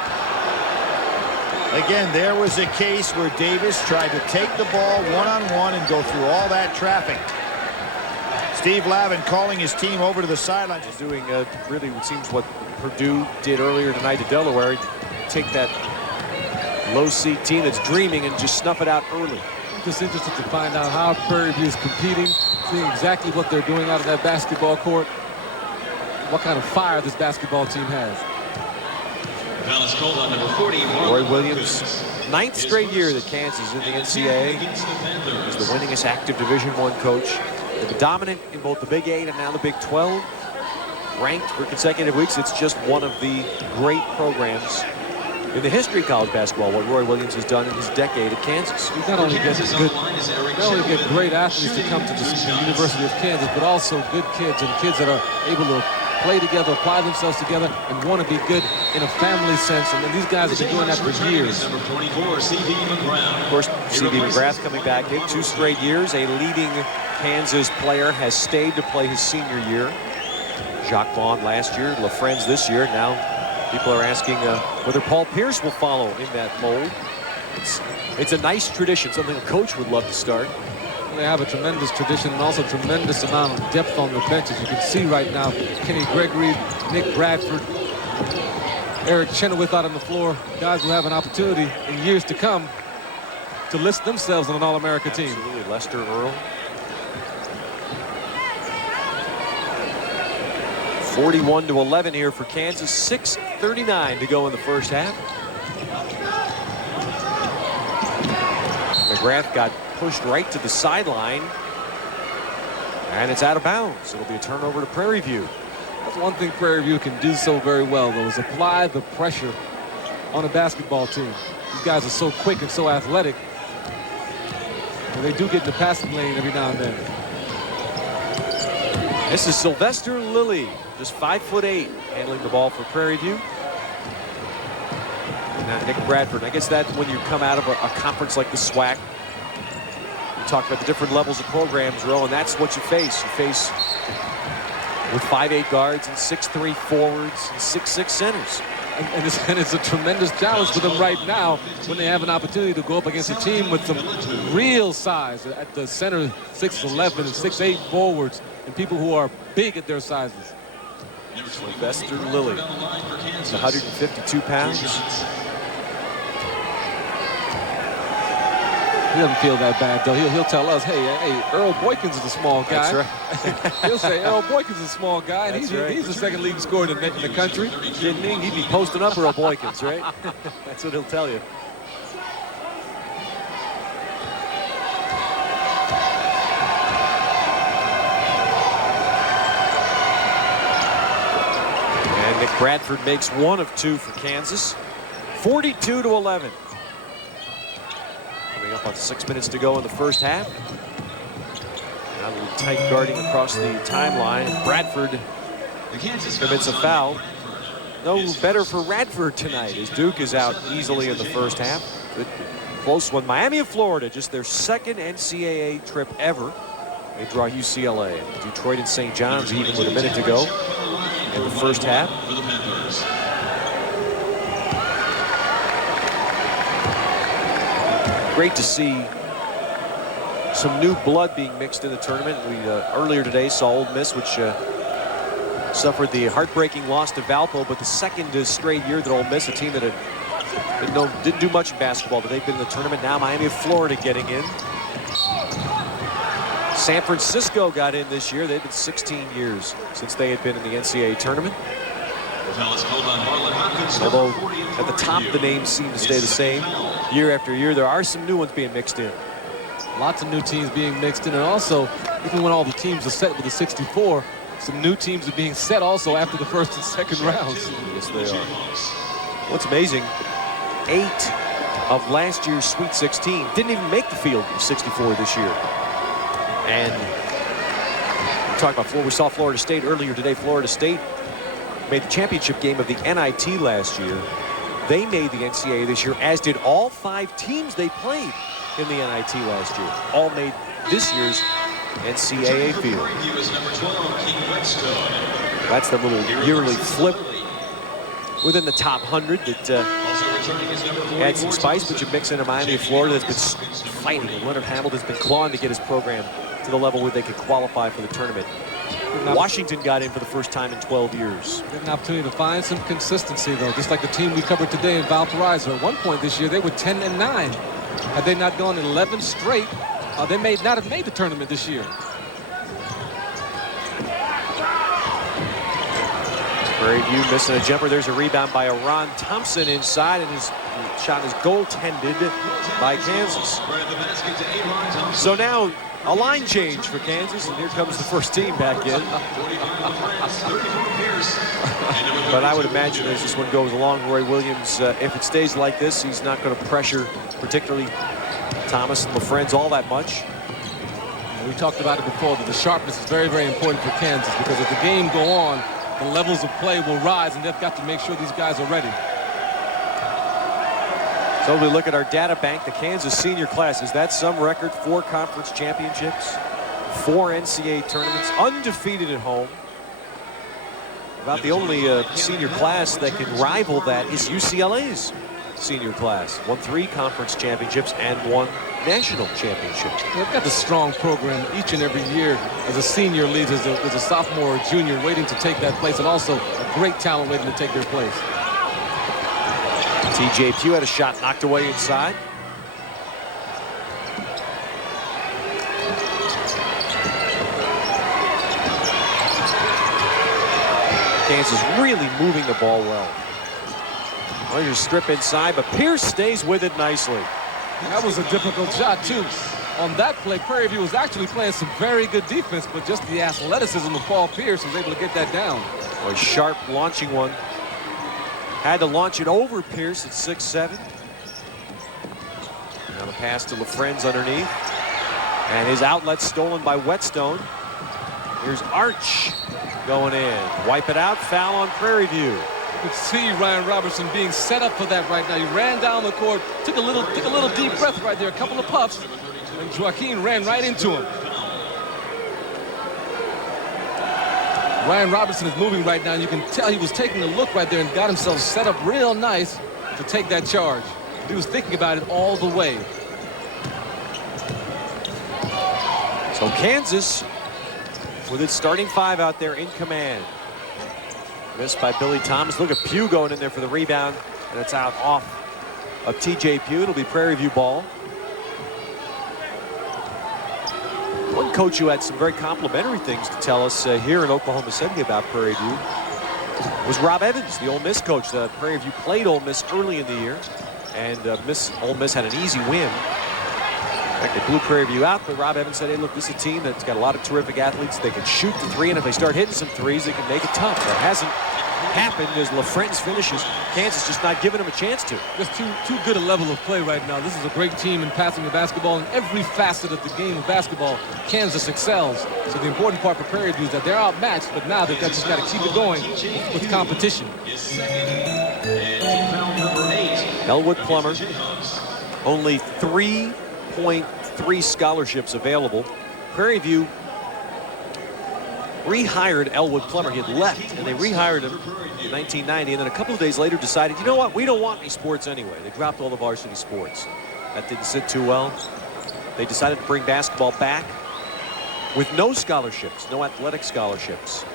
Again, there was a case where Davis tried to take the ball one-on-one and go through all that traffic. Steve Lavin calling his team over to the sidelines. Doing really, it seems, what Purdue did earlier tonight to Delaware. Take that low-seed team that's dreaming and just snuff it out early. I'm just interested to find out how Prairie View is competing, seeing exactly what they're doing out of that basketball court, what kind of fire this basketball team has. Dallas called on number 40. Roy Williams, 9th straight year that Kansas is in the NCAA. He's the winningest active Division I coach. They've been dominant in both the Big 8 and now the Big 12. Ranked for consecutive weeks. It's just one of the great programs in the history of college basketball, what Roy Williams has done in his decade at Kansas. He not only gets great athletes to come to the University of Kansas, but also good kids and kids that are able to play together, apply themselves together, and want to be good in a family sense. And then these guys have been doing that for years. Number 24, C.B. McGrath. Of course, C.B. McGrath coming back in 2 straight years. A leading Kansas player has stayed to play his senior year. Jacques Vaughn last year, LaFrenz this year. Now people are asking whether Paul Pierce will follow in that mold. It's a nice tradition, something a coach would love to start. They have a tremendous tradition and also tremendous amount of depth on the benches. You can see right now Kenny Gregory, Nick Bradford, Eric Chenoweth out on the floor. Guys will have an opportunity in years to come to list themselves on an All-America team. Absolutely, Lester Earl. 41-11 here for Kansas. 6:39 to go in the first half. McGrath got pushed right to the sideline, and it's out of bounds. It'll be a turnover to Prairie View. That's one thing Prairie View can do so very well, though, is apply the pressure on a basketball team. These guys are so quick and so athletic, and they do get in the passing lane every now and then. This is Sylvester Lilly, just 5'8", handling the ball for Prairie View. And now Nick Bradford. I guess that when you come out of a conference like the SWAC, you talk about the different levels of programs, Ro, and that's what you face. You face with 5'8" guards and 6'3" forwards and 6'6" centers. And it's a tremendous challenge for them right now when they have an opportunity to go up against a team with some real size at the center, 6'11" and 6'8" forwards, and people who are big at their sizes. Sylvester Lilly, 152 pounds. He doesn't feel that bad, though. He'll tell us, hey, Earl Boykins is a small guy. That's right. He'll say Earl Boykins is a small guy, and he's the second leading scorer in the country. Kidding me? He'd be posting up Earl Boykins, right? That's what he'll tell you. And Nick Bradford makes 1 of 2 for Kansas. 42-11. Coming up on 6 minutes to go in the first half. Now a little tight guarding across the timeline. Bradford commits a foul. No better for Radford tonight as Duke is out easily in the first half. Good close one. Miami of Florida, just their second NCAA trip ever. They draw UCLA. Detroit and St. John's even with a minute to go in the first half. Great to see some new blood being mixed in the tournament. We earlier today saw Ole Miss, which suffered the heartbreaking loss to Valpo, but the second straight year that Ole Miss, a team that didn't do much in basketball, but they've been in the tournament. Now Miami of Florida getting in. San Francisco got in this year. They've been 16 years since they had been in the NCAA tournament. Although at the top the names seem to stay the same year after year, there are some new ones being mixed in. Lots of new teams being mixed in, and also even when all the teams are set with the 64, some new teams are being set also after the first and second rounds. Yes, they are. What's amazing, 8 of last year's Sweet 16 didn't even make the field of 64 this year. And we talked about we saw Florida State earlier today. Florida State made the championship game of the NIT last year. They made the NCAA this year, as did all 5 teams they played in the NIT last year. All made this year's NCAA field. That's the little yearly flip within the top 100 that adds some spice, but you mix in a Miami of Florida that's been fighting. And Leonard Hamilton's been clawing to get his program to the level where they could qualify for the tournament. Washington got in for the first time in 12 years. Get an opportunity to find some consistency, though, just like the team we covered today in Valparaiso. At one point this year, they were 10-9. Had they not gone 11 straight, they may not have made the tournament this year. Prairie View missing a jumper. There's a rebound by Ron Thompson inside, and his shot is goaltended by Kansas. So now a line change for Kansas, and here comes the first team back in. But I would imagine as this one goes along, Roy Williams, if it stays like this, he's not going to pressure particularly Thomas and LaFrenz all that much. We talked about it before, that the sharpness is very, very important for Kansas, because as the game go on, the levels of play will rise, and they've got to make sure these guys are ready. So we look at our data bank, the Kansas senior class. Is that some record? 4 conference championships, 4 NCAA tournaments, undefeated at home. About the only senior class that can rival that is UCLA's senior class. Won 3 conference championships and 1 national championship. They've got the strong program each and every year as a senior leads, as a sophomore or junior waiting to take that place, and also a great talent waiting to take their place. TJ Pugh had a shot knocked away inside. Kansas really moving the ball well. Well, strip inside, but Pierce stays with it nicely. That was a difficult shot, too. On that play, Prairie View was actually playing some very good defense, but just the athleticism of Paul Pierce was able to get that down. A sharp launching one. Had to launch it over Pierce at 6'7". Now the pass to LaFrenz underneath. And his outlet stolen by Whetstone. Here's Arch going in. Wipe it out, foul on Prairie View. You could see Ryan Robertson being set up for that right now. He ran down the court, took a little deep breath right there, a couple of puffs, and Joaquin ran right into him. Ryan Robertson is moving right now, and you can tell he was taking a look right there and got himself set up real nice to take that charge. He was thinking about it all the way. So Kansas, with its starting 5 out there in command. Missed by Billy Thomas. Look at Pugh going in there for the rebound, and it's out off of TJ Pugh. It'll be Prairie View ball. One coach who had some very complimentary things to tell us here in Oklahoma City about Prairie View was Rob Evans, the Ole Miss coach. Prairie View played Ole Miss early in the year, and Ole Miss had an easy win. In fact, they blew Prairie View out, but Rob Evans said, hey, look, this is a team that's got a lot of terrific athletes. They can shoot the 3, and if they start hitting some 3s, they can make it tough. That hasn't happened as LaFrenz finishes. Kansas just not giving them a chance to. Just too good a level of play right now. This is a great team in passing the basketball. In every facet of the game of basketball, Kansas excels. So the important part for Prairie View is that they're outmatched, but now they've just got to keep it going with competition. Elwood Plummer, only 3.3 scholarships available. Prairie View rehired Elwood Plummer. He had left, and they rehired him in 1990, and then a couple of days later decided, you know what, we don't want any sports anyway. They dropped all the varsity sports. That didn't sit too well. They decided to bring basketball back with no scholarships, no athletic scholarships.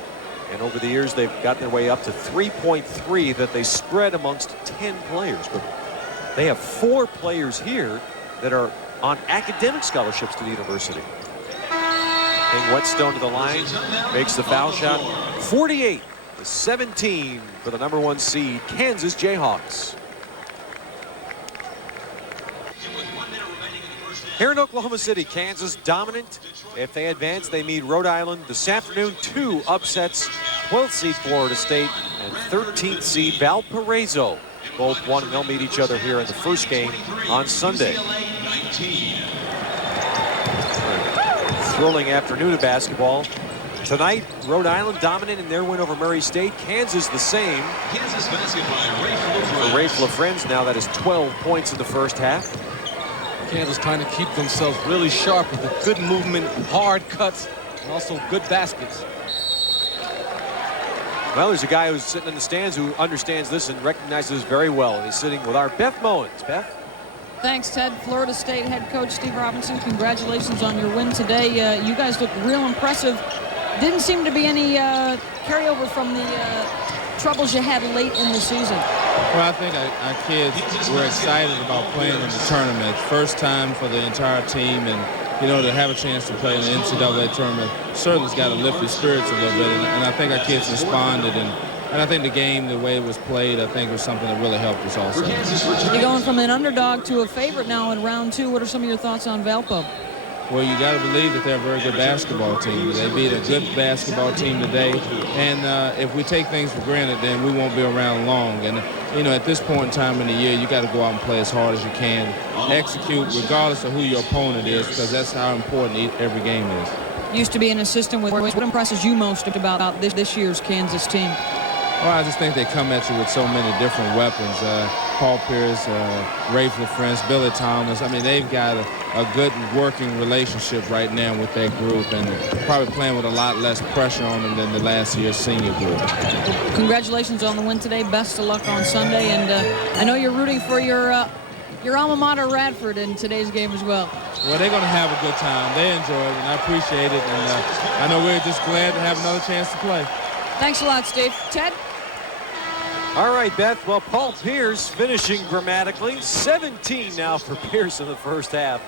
And over the years, they've gotten their way up to 3.3 that they spread amongst 10 players. But they have 4 players here that are on academic scholarships to the university. Whetstone to the line, makes the foul shot. 48-17 for the #1 seed, Kansas Jayhawks. Here in Oklahoma City, Kansas dominant. If they advance, they meet Rhode Island this afternoon. 2 upsets, 12th seed Florida State and 13th seed Valparaiso. Both won, and they'll meet each other here in the first game on Sunday. Thrilling afternoon of basketball. Tonight, Rhode Island dominant in their win over Murray State. Kansas the same. Kansas basketball by Rafe LaFrenz, now that is 12 points in the first half. Kansas trying to keep themselves really sharp with the good movement, hard cuts, and also good baskets. Well, there's a guy who's sitting in the stands who understands this and recognizes this very well. And he's sitting with our Beth Mowens. Beth? Thanks, Ted. Florida State head coach Steve Robinson, congratulations on your win today. You guys looked real impressive. Didn't seem to be any carryover from the troubles you had late in the season. Well, I think our kids were excited about playing in the tournament. First time for the entire team, and you know, to have a chance to play in the NCAA tournament certainly has got to lift the spirits a little bit. And I think our kids responded, and And I think the game, the way it was played, I think was something that really helped us also. You're going from an underdog to a favorite now in round 2. What are some of your thoughts on Valpo? Well, you got to believe that they're a very good basketball team. They beat a good basketball team today, and if we take things for granted, then we won't be around long. And you know, at this point in time in the year, you got to go out and play as hard as you can, execute regardless of who your opponent is, because that's how important every game is. Used to be an assistant with. What impresses you most about this year's Kansas team? Well, I just think they come at you with so many different weapons. Paul Pierce, Rafe LaFrance, Billy Thomas. I mean, they've got a good working relationship right now with that group, and probably playing with a lot less pressure on them than the last year's senior group. Congratulations on the win today. Best of luck on Sunday, and I know you're rooting for your alma mater, Radford, in today's game as well. Well, they're going to have a good time. They enjoy it, and I appreciate it, and I know we're just glad to have another chance to play. Thanks a lot, Steve. Ted? All right, Beth. Well, Paul Pierce finishing dramatically. 17 now for Pierce in the first half.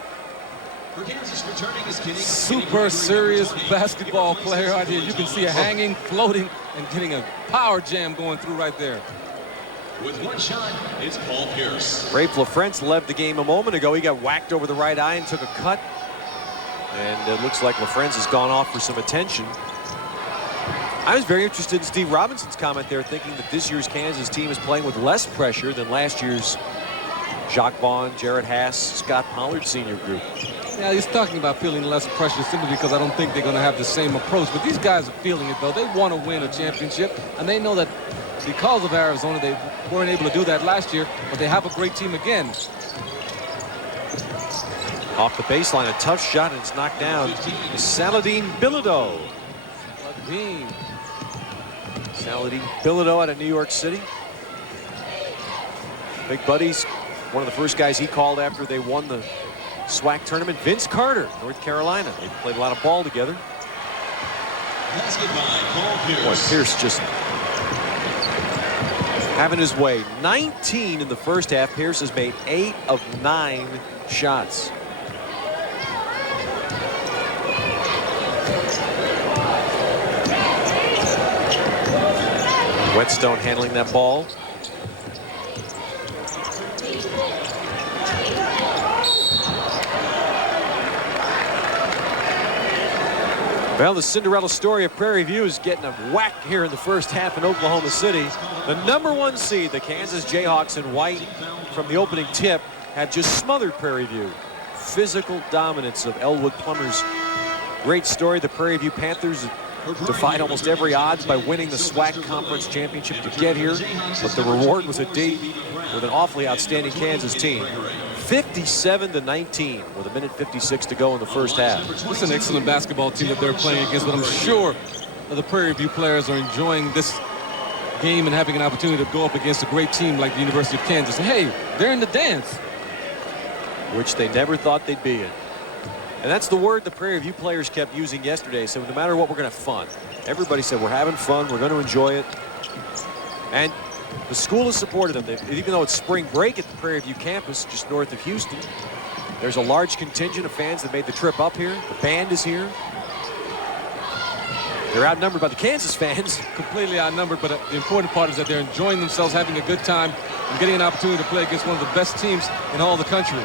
Super serious basketball player out here. You can see a hanging, floating, and getting a power jam going through right there. With one shot, it's Paul Pierce. Rafe LaFrance led the game a moment ago. He got whacked over the right eye and took a cut. And it looks like LaFrance has gone off for some attention. I was very interested in Steve Robinson's comment there, thinking that this year's Kansas team is playing with less pressure than last year's Jacques Vaughn, Jared Haas, Scott Pollard senior group. Yeah, he's talking about feeling less pressure simply because I don't think they're going to have the same approach. But these guys are feeling it, though. They want to win a championship, and they know that because of Arizona, they weren't able to do that last year, but they have a great team again. Off the baseline, a tough shot, and it's knocked down. Saladin Bilodeau. Saladin Bilodeau out of New York City. Big buddies. One of the first guys he called after they won the SWAC tournament. Vince Carter, North Carolina. They played a lot of ball together. Boy, Pierce just having his way. 19 in the first half. Pierce has made 8 of 9 shots. Whetstone handling that ball. Well, the Cinderella story of Prairie View is getting a whack here in the first half in Oklahoma City. The #1 seed, the Kansas Jayhawks in white, from the opening tip, have just smothered Prairie View. Physical dominance of Elwood Plummer's great story. The Prairie View Panthers defied almost every odds by winning the SWAC Conference Championship to get here, but the reward was a date with an awfully outstanding Kansas team. 57-19 with 1:56 to go in the first half. It's an excellent basketball team that they're playing against, but I'm sure the Prairie View players are enjoying this game and having an opportunity to go up against a great team like the University of Kansas. Hey, they're in the dance. Which they never thought they'd be in. And that's the word the Prairie View players kept using yesterday. So no matter what, we're going to have fun. Everybody said we're having fun. We're going to enjoy it. And the school has supported them. Even though it's spring break at the Prairie View campus just north of Houston, there's a large contingent of fans that made the trip up here. The band is here. They're outnumbered by the Kansas fans. Completely outnumbered, but the important part is that they're enjoying themselves, having a good time, and getting an opportunity to play against one of the best teams in all the country.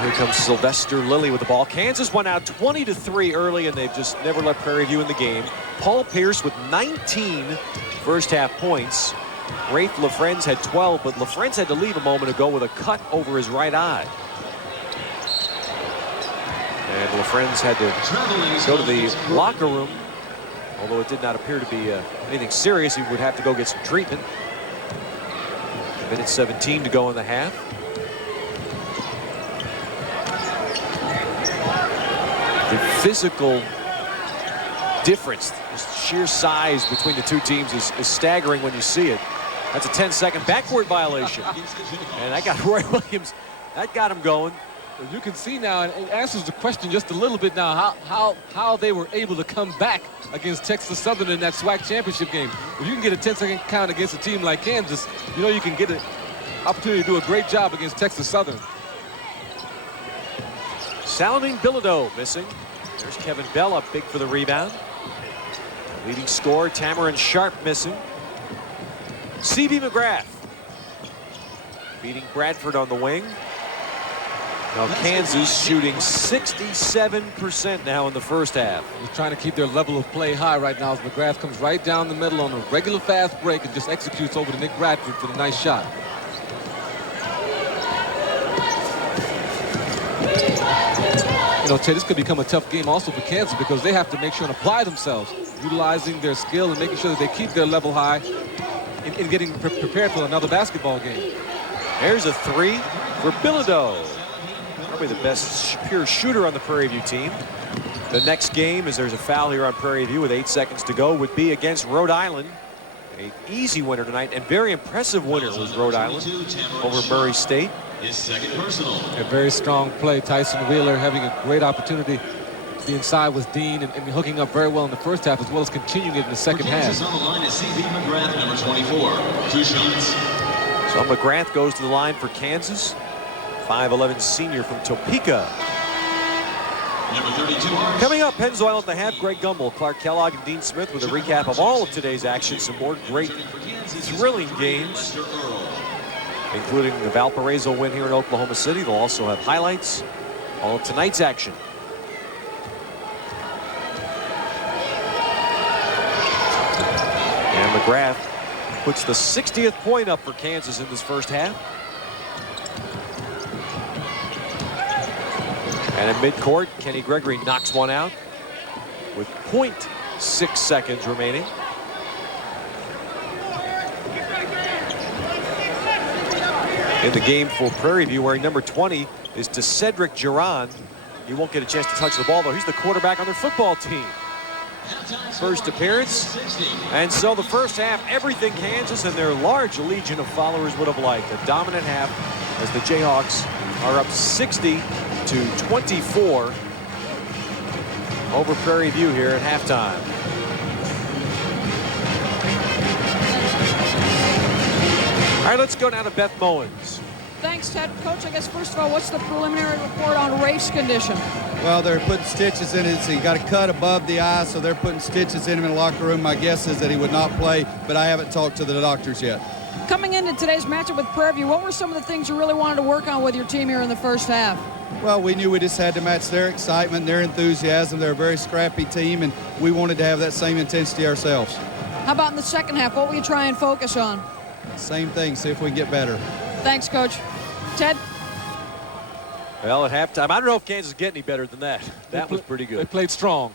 Here comes Sylvester Lilly with the ball. Kansas went out 20-3 early, and they've just never let Prairie View in the game. Paul Pierce with 19 first half points. Rafe LaFrance had 12, but LaFrance had to leave a moment ago with a cut over his right eye. And LaFrance had to go to the locker room, although it did not appear to be anything serious. He would have to go get some treatment. 1:17 to go in the half. The physical difference, the sheer size between the two teams is staggering when you see it. That's a 10-second backboard violation. And that got Roy Williams, that got him going. You can see now, and it answers the question just a little bit now, how they were able to come back against Texas Southern in that SWAC championship game. If you can get a 10-second count against a team like Kansas, you know you can get an opportunity to do a great job against Texas Southern. Saladin Bilodeau missing. There's Kevin Bell up big for the rebound. Leading scorer, Tamarin Sharp missing. C.B. McGrath beating Bradford on the wing. Now Kansas shooting 67% now in the first half. He's trying to keep their level of play high right now as McGrath comes right down the middle on a regular fast break and just executes over to Nick Bradford for the nice shot. You know, Ted, this could become a tough game also for Kansas because they have to make sure and apply themselves, utilizing their skill and making sure that they keep their level high in getting prepared for another basketball game. There's a three for Bilodeau. Probably the best pure shooter on the Prairie View team. The next game, as there's a foul here on Prairie View with 8 seconds to go, would be against Rhode Island. An easy winner tonight, and very impressive winner was Rhode Island over Murray State. His second personal. A very strong play. Tyson Wheeler having a great opportunity to be inside with Dean and hooking up very well in the first half as well as continuing it in the second half. On the line is C.B. McGrath, number 24. 2 shots. So McGrath goes to the line for Kansas. 5'11" senior from Topeka. Number 32, Arch. Coming up, Pennzoil at the half, Greg Gumbel, Clark Kellogg, and Dean Smith with a recap of all of today's action. Some more great, thrilling games, including the Valparaiso win here in Oklahoma City. They'll also have highlights, all of tonight's action. And McGrath puts the 60th point up for Kansas in this first half. And in midcourt, Kenny Gregory knocks one out with 0.6 seconds remaining. In the game for Prairie View, wearing number 20 is to Cedric Giron. He won't get a chance to touch the ball, though. He's the quarterback on their football team. First appearance. And so the first half, everything Kansas and their large legion of followers would have liked. A dominant half as the Jayhawks are up 60-24 over Prairie View here at halftime. All right, let's go down to Beth Mowens. Thanks, Ted. Coach, I guess first of all, what's the preliminary report on Rafe's condition? Well, they're putting stitches in it, so he got a cut above the eye, so they're putting stitches in him in the locker room. My guess is that he would not play, but I haven't talked to the doctors yet. Coming into today's matchup with Prairie View, what were some of the things you really wanted to work on with your team here in the first half? Well, we knew we just had to match their excitement, their enthusiasm. They're a very scrappy team, and we wanted to have that same intensity ourselves. How about in the second half? What will you try and focus on? Same thing, see if we can get better. Thanks, Coach. Ted? Well, at halftime, I don't know if Kansas get any better than that. That was pretty good. They played strong.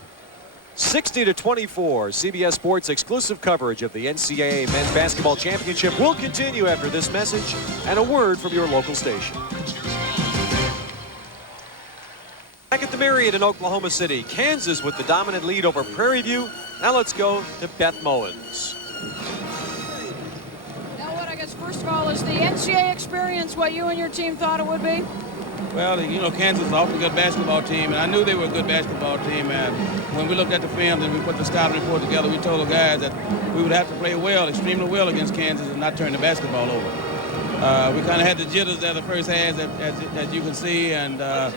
60-24, CBS Sports exclusive coverage of the NCAA Men's Basketball Championship will continue after this message and a word from your local station. Back at the Myriad in Oklahoma City, Kansas with the dominant lead over Prairie View. Now let's go to Beth Mowens. Now what, I guess first of all, is the NCAA experience what you and your team thought it would be? Well, you know, Kansas is an awfully good basketball team, and I knew they were a good basketball team. And when we looked at the film and we put the scouting report together, we told the guys that we would have to play well, extremely well against Kansas and not turn the basketball over. We kind of had the jitters there the first half, as you can see, and I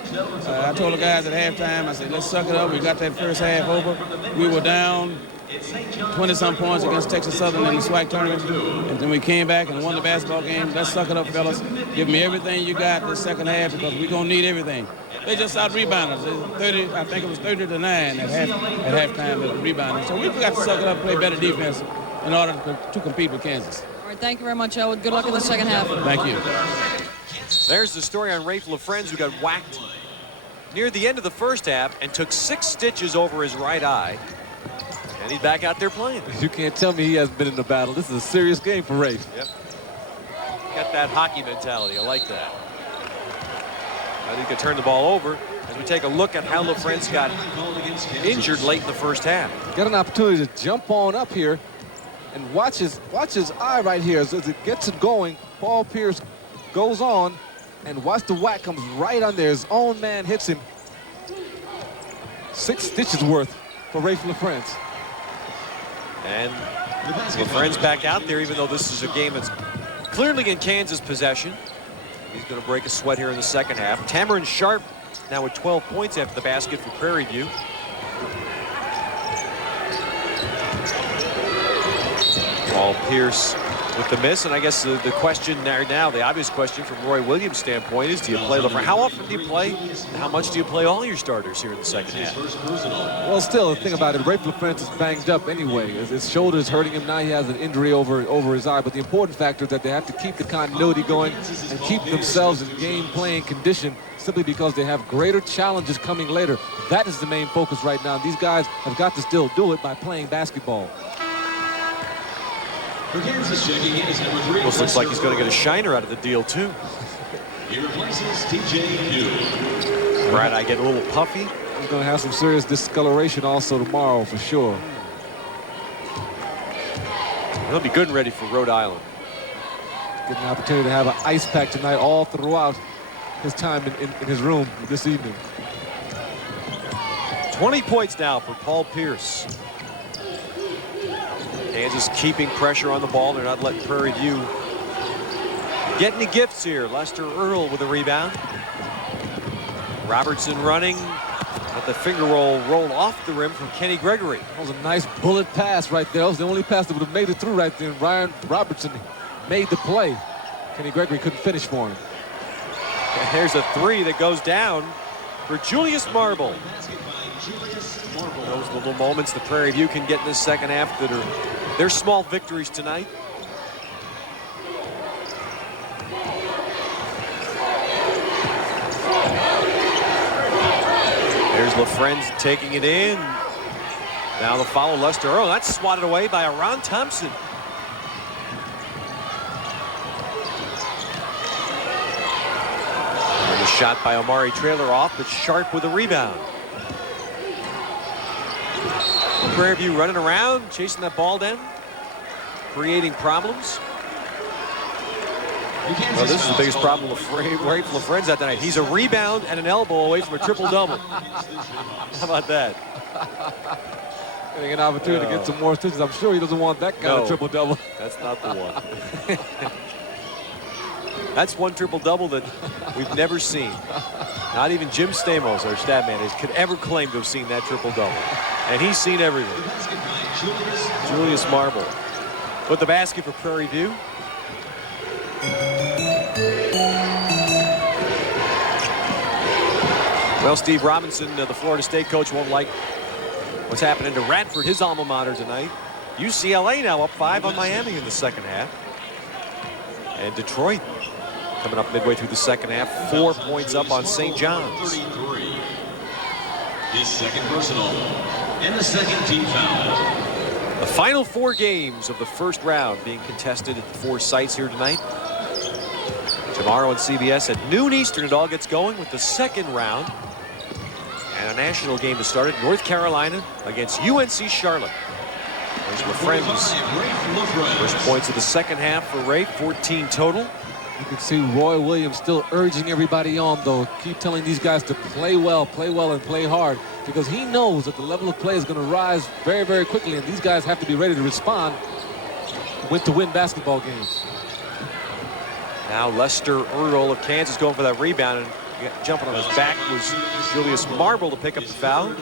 told the guys at halftime, I said, let's suck it up. We got that first half over. We were down 20-some points against Texas Southern in the SWAC tournament, and then we came back and won the basketball game. Let's suck it up, fellas. Give me everything you got this second half because we're going to need everything. They just out-rebounded us. 30, I think it was 30-9 at halftime with the rebounding. So we've got to suck it up, play better defense in order to compete with Kansas. All right, thank you very much, Elwood. Good luck in the second half. Thank you. There's the story on Rafe LaFrenz, who got whacked near the end of the first half and took 6 stitches over his right eye. And he's back out there playing. You can't tell me he hasn't been in the battle. This is a serious game for Rafe. Yep. Got that hockey mentality. I like that. I think he could turn the ball over as we take a look at how LaFrenz got injured late in the first half. Got an opportunity to jump on up here and watch his eye right here as it gets it going. Paul Pierce goes on and watch the whack comes right on there. His own man hits him. 6 stitches worth for Rafe LaFrenz. And LaFrenz back out there, even though this is a game that's clearly in Kansas possession. He's going to break a sweat here in the second half. Tamarin Sharp now with 12 points after the basket for Prairie View. Paul Pierce with the miss, and I guess the question there now, the obvious question from Roy Williams' standpoint is, do you play LaFrentz? How often do you play, and how much do you play all your starters here in the second half? Well, still, the thing about it, Rafe LaFrentz is banged up anyway. His shoulder is hurting him now. He has an injury over his eye, but the important factor is that they have to keep the continuity going and keep themselves in game-playing condition simply because they have greater challenges coming later. That is the main focus right now. These guys have got to still do it by playing basketball. Almost looks like he's going to get a shiner out of the deal, too. He replaces TJ. Right, I get a little puffy. He's going to have some serious discoloration also tomorrow for sure. He'll be good and ready for Rhode Island. Getting an opportunity to have an ice pack tonight all throughout his time in his room this evening. 20 points now for Paul Pierce. Kansas keeping pressure on the ball. They're not letting Prairie View get any gifts here. Lester Earl with a rebound. Robertson running. Let the finger roll off the rim from Kenny Gregory. That was a nice bullet pass right there. That was the only pass that would have made it through right there. And Ryan Robertson made the play. Kenny Gregory couldn't finish for him. And there's a three that goes down for Julius Marble. Those little moments the Prairie View can get in this second half that are their small victories tonight. There's LaFrentz taking it in. Now the foul, Lester Earl. That's swatted away by Ron Thompson. And the shot by Omari Traylor off, but Sharp with a rebound. Prairie View running around, chasing that ball down, creating problems. Well, this is the biggest problem with Rafe LaFrentz that night. He's a rebound and an elbow away from a triple-double. How about that? Getting an opportunity to get some more stitches. I'm sure he doesn't want that kind of triple-double. That's not the one. That's one triple-double that we've never seen. Not even Jim Stamos, our stat man, could ever claim to have seen that triple-double. And he's seen everything. Julius Marble with the basket for Prairie View. Well, Steve Robinson, the Florida State coach, won't like what's happening to Radford, his alma mater tonight. UCLA now up 5 on Miami in the second half. And Detroit coming up midway through the second half, 4 points up on St. John's. His second personal and the second team foul. The final 4 games of the first round being contested at the 4 sites here tonight. Tomorrow on CBS at noon Eastern, it all gets going with the second round. And a national game to start at North Carolina against UNC Charlotte. There's LaFrentz. First points of the second half for Rafe, 14 total. You can see Roy Williams still urging everybody on, though. Keep telling these guys to play well, and play hard, because he knows that the level of play is going to rise very, very quickly, and these guys have to be ready to respond to win basketball games. Now Lester Earl of Kansas going for that rebound, and jumping on his back was Julius Marble to pick up the foul.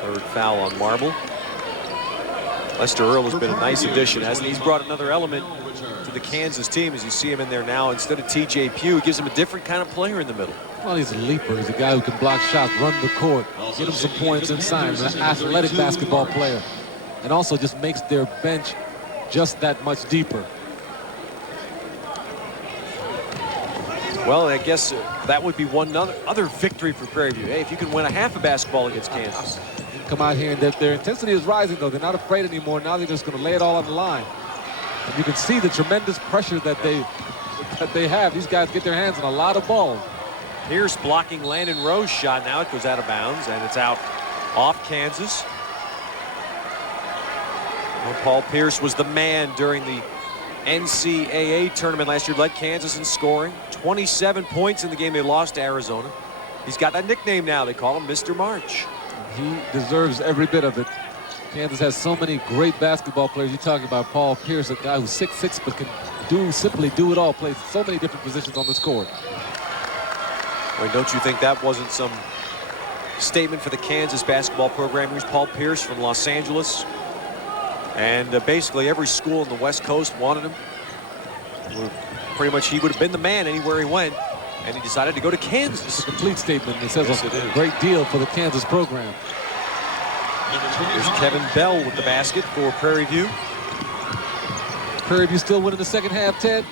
Third foul on Marble. Lester Earl has been a nice addition, hasn't he? He's brought another element to the Kansas team as you see him in there now. Instead of TJ Pugh, it gives him a different kind of player in the middle. Well, he's a leaper. He's a guy who can block shots, run the court, get him some points inside. He's an athletic basketball player. And also just makes their bench just that much deeper. Well, I guess that would be one other victory for Prairie View. Hey, if you can win a half of basketball against Kansas. Come out here, and their intensity is rising, though. They're not afraid anymore. Now they're just going to lay it all on the line. And you can see the tremendous pressure that they have. These guys get their hands on a lot of balls. Pierce blocking Landon Rowe's shot. Now it goes out of bounds, and it's out off Kansas. Well, Paul Pierce was the man during the NCAA tournament last year. Led Kansas in scoring. 27 points in the game they lost to Arizona. He's got that nickname now. They call him Mr. March. He deserves every bit of it. Kansas has so many great basketball players. You're talking about Paul Pierce, a guy who's 6'6", but can simply do it all, plays so many different positions on this court. I mean, don't you think that wasn't some statement for the Kansas basketball program. Here's Paul Pierce from Los Angeles. And basically every school in the West Coast wanted him. Pretty much he would have been the man anywhere he went. And he decided to go to Kansas. It's a complete statement. It says Yes, a great deal for the Kansas program. Here's Kevin Bell with the basket for Prairie View. Prairie View still winning the second half, Ted.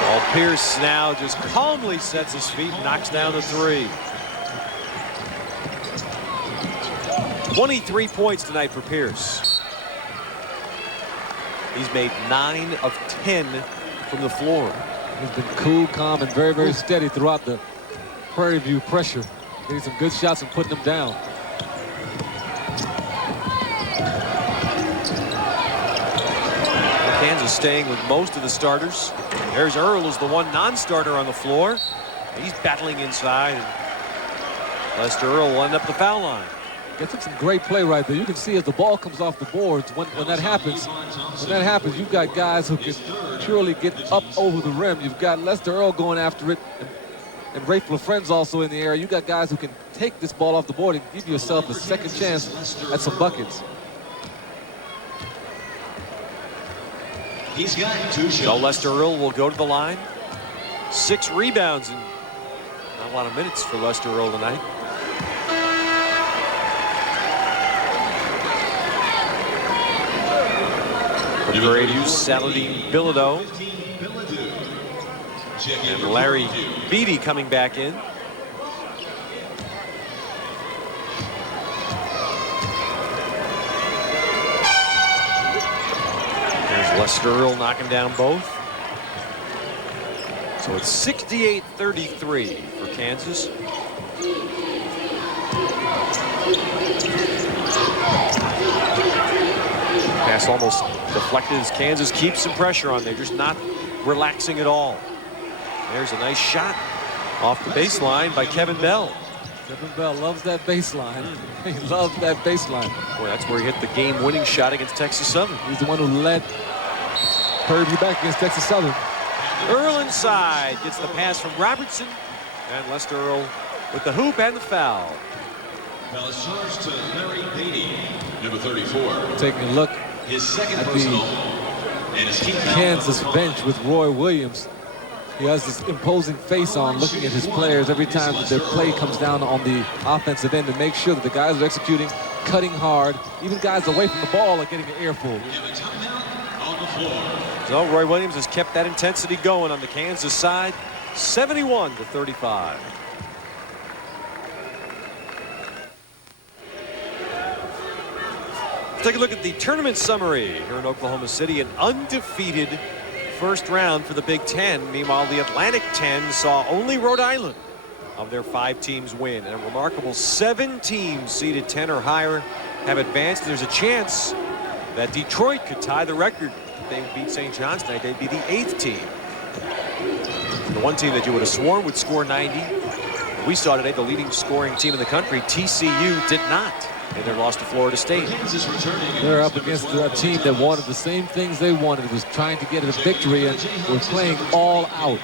Paul Pierce now just calmly sets his feet and knocks down the three. 23 points tonight for Pierce. He's made 9 of 10 from the floor. He's been cool, calm, and very, very steady throughout the Prairie View pressure. Getting some good shots and putting them down. Kansas staying with most of the starters. There's Earl as the one non-starter on the floor. He's battling inside. And Lester Earl will end up the foul line. Gets some great play right there. You can see as the ball comes off the boards, when that happens, you've got guys who can purely get up over the rim. You've got Lester Earl going after it, and Rafe LaFren's also in the area. You got guys who can take this ball off the board and give yourself a second chance at some buckets. He's got 2 shots. So Lester Earl will go to the line. 6 rebounds and not a lot of minutes for Lester Earl tonight. Prairie View, Saladin Bilodeau and Larry Beatty coming back in. There's Lester Earl knocking down both. So it's 68-33 for Kansas. Pass almost deflected as Kansas keeps some pressure on. They're just not relaxing at all. There's a nice shot off the baseline by Kevin Bell. Kevin Bell loves that baseline. He loves that baseline. Boy, that's where he hit the game-winning shot against Texas Southern. He's the one who led Prairie View back against Texas Southern. Earl inside gets the pass from Robertson, and Lester Earl with the hoop and the foul. Foul is charged to Larry Beatty, number 34. Taking a look His second at personal the and his team foul. Kansas bench with Roy Williams. He has this imposing face on, looking at his players every time that their play comes down on the offensive end to make sure that the guys are executing, cutting hard. Even guys away from the ball are getting an earful. We have a timeout on the floor. So Roy Williams has kept that intensity going on the Kansas side, 71-35. Take a look at the tournament summary here in Oklahoma City. An undefeated first round for the Big Ten. Meanwhile, the Atlantic 10 saw only Rhode Island of their 5 teams win. And a remarkable 7 teams seeded 10 or higher have advanced. There's a chance that Detroit could tie the record. If they beat St. John's tonight, they'd be the 8th team. The one team that you would have sworn would score 90. We saw today the leading scoring team in the country, TCU, did not in their loss to Florida State. They're up against a team that wanted the same things they wanted, was trying to get a victory, and were playing all out.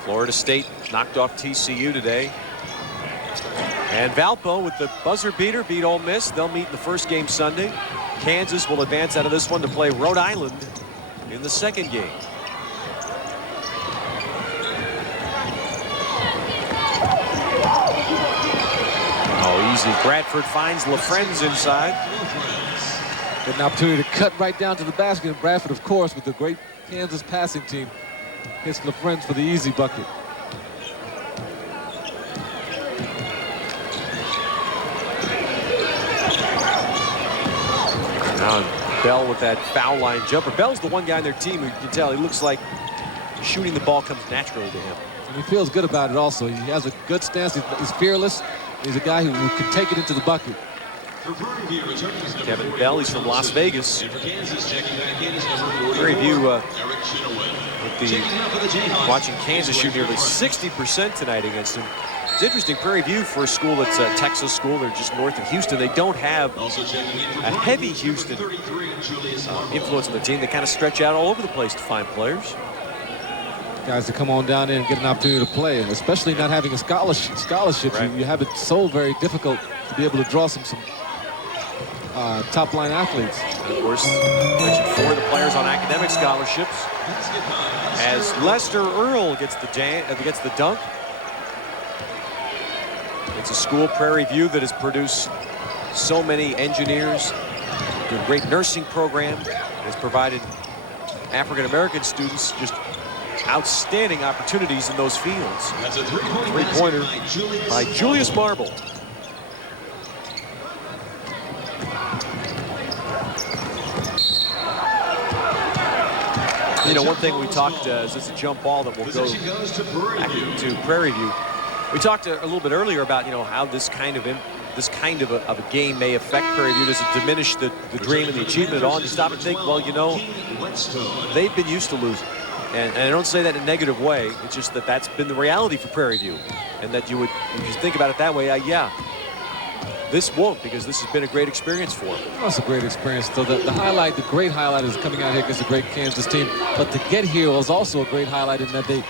Florida State knocked off TCU today. And Valpo with the buzzer beater beat Ole Miss. They'll meet in the first game Sunday. Kansas will advance out of this one to play Rhode Island in the second game. Oh, easy. Bradford finds LaFren's inside. Get an opportunity to cut right down to the basket. And Bradford, of course, with the great Kansas passing team, hits LaFren's for the easy bucket. Now Bell with that foul line jumper. Bell's the one guy on their team who you can tell he looks like shooting the ball comes naturally to him. And he feels good about it also. He has a good stance. He's fearless. He's a guy who can take it into the bucket. Kevin Bell, he's from Las Vegas. Prairie View watching Kansas shoot nearly 60% tonight against him. It's interesting, Prairie View, for a school that's a Texas school, they're just north of Houston. They don't have a heavy Houston influence on the team. They kind of stretch out all over the place to find players. guys to come on down there and get an opportunity to play, and especially not having a scholarship. Right. You have it so very difficult to be able to draw some top-line athletes. And of course, mentioned 4 of the players on academic scholarships. As Lester Earl gets the dunk. It's a school, Prairie View, that has produced so many engineers, a great nursing program, has provided African-American students just outstanding opportunities in those fields. That's a Three-pointer by Julius Marble. You know, one thing we talked, is it's a jump ball that will go back to Prairie View. We talked a little bit earlier about, you know, how this kind of a game may affect Prairie View. Does it diminish the dream and the achievement at all? And you stop and think, well, you know, they've been used to losing. And I don't say that in a negative way. It's just that that's been the reality for Prairie View. And that you would, if you think about it that way, yeah. This won't, because this has been a great experience for them. Well, it's a great experience. So the great highlight is coming out here against a great Kansas team. But to get here was also a great highlight in that they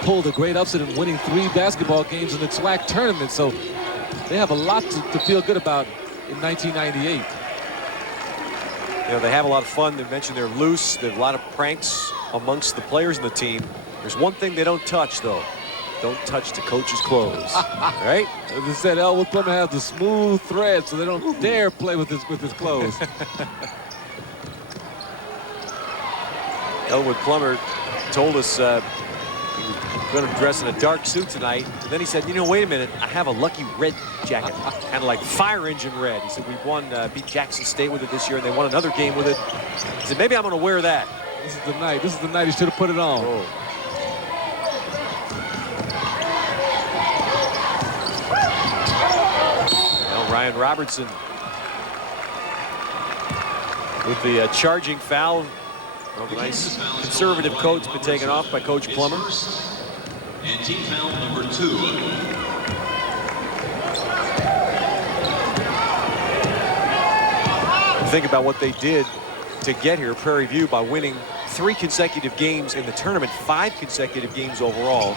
pulled a great upset in winning 3 basketball games in the SWAC tournament. So they have a lot to feel good about in 1998. You know, they have a lot of fun. They mentioned they're loose. There's a lot of pranks amongst the players in the team. There's one thing they don't touch, though. Don't touch the coach's clothes. Right? As I said, Elwood Plummer has the smooth thread, so they don't dare play with his clothes. Elwood Plummer told us he was going to dress in a dark suit tonight. And then he said, you know, wait a minute. I have a lucky red jacket, kind of like fire engine red. He said, we beat Jackson State with it this year, and they won another game with it. He said, maybe I'm going to wear that. This is the night. This is the night he should have put it on. Oh. Ryan Robertson with the charging foul. A nice conservative coat has been taken off by Coach Plummer. And team foul number 2. Think about what they did to get here, Prairie View, by winning 3 consecutive games in the tournament, 5 consecutive games overall.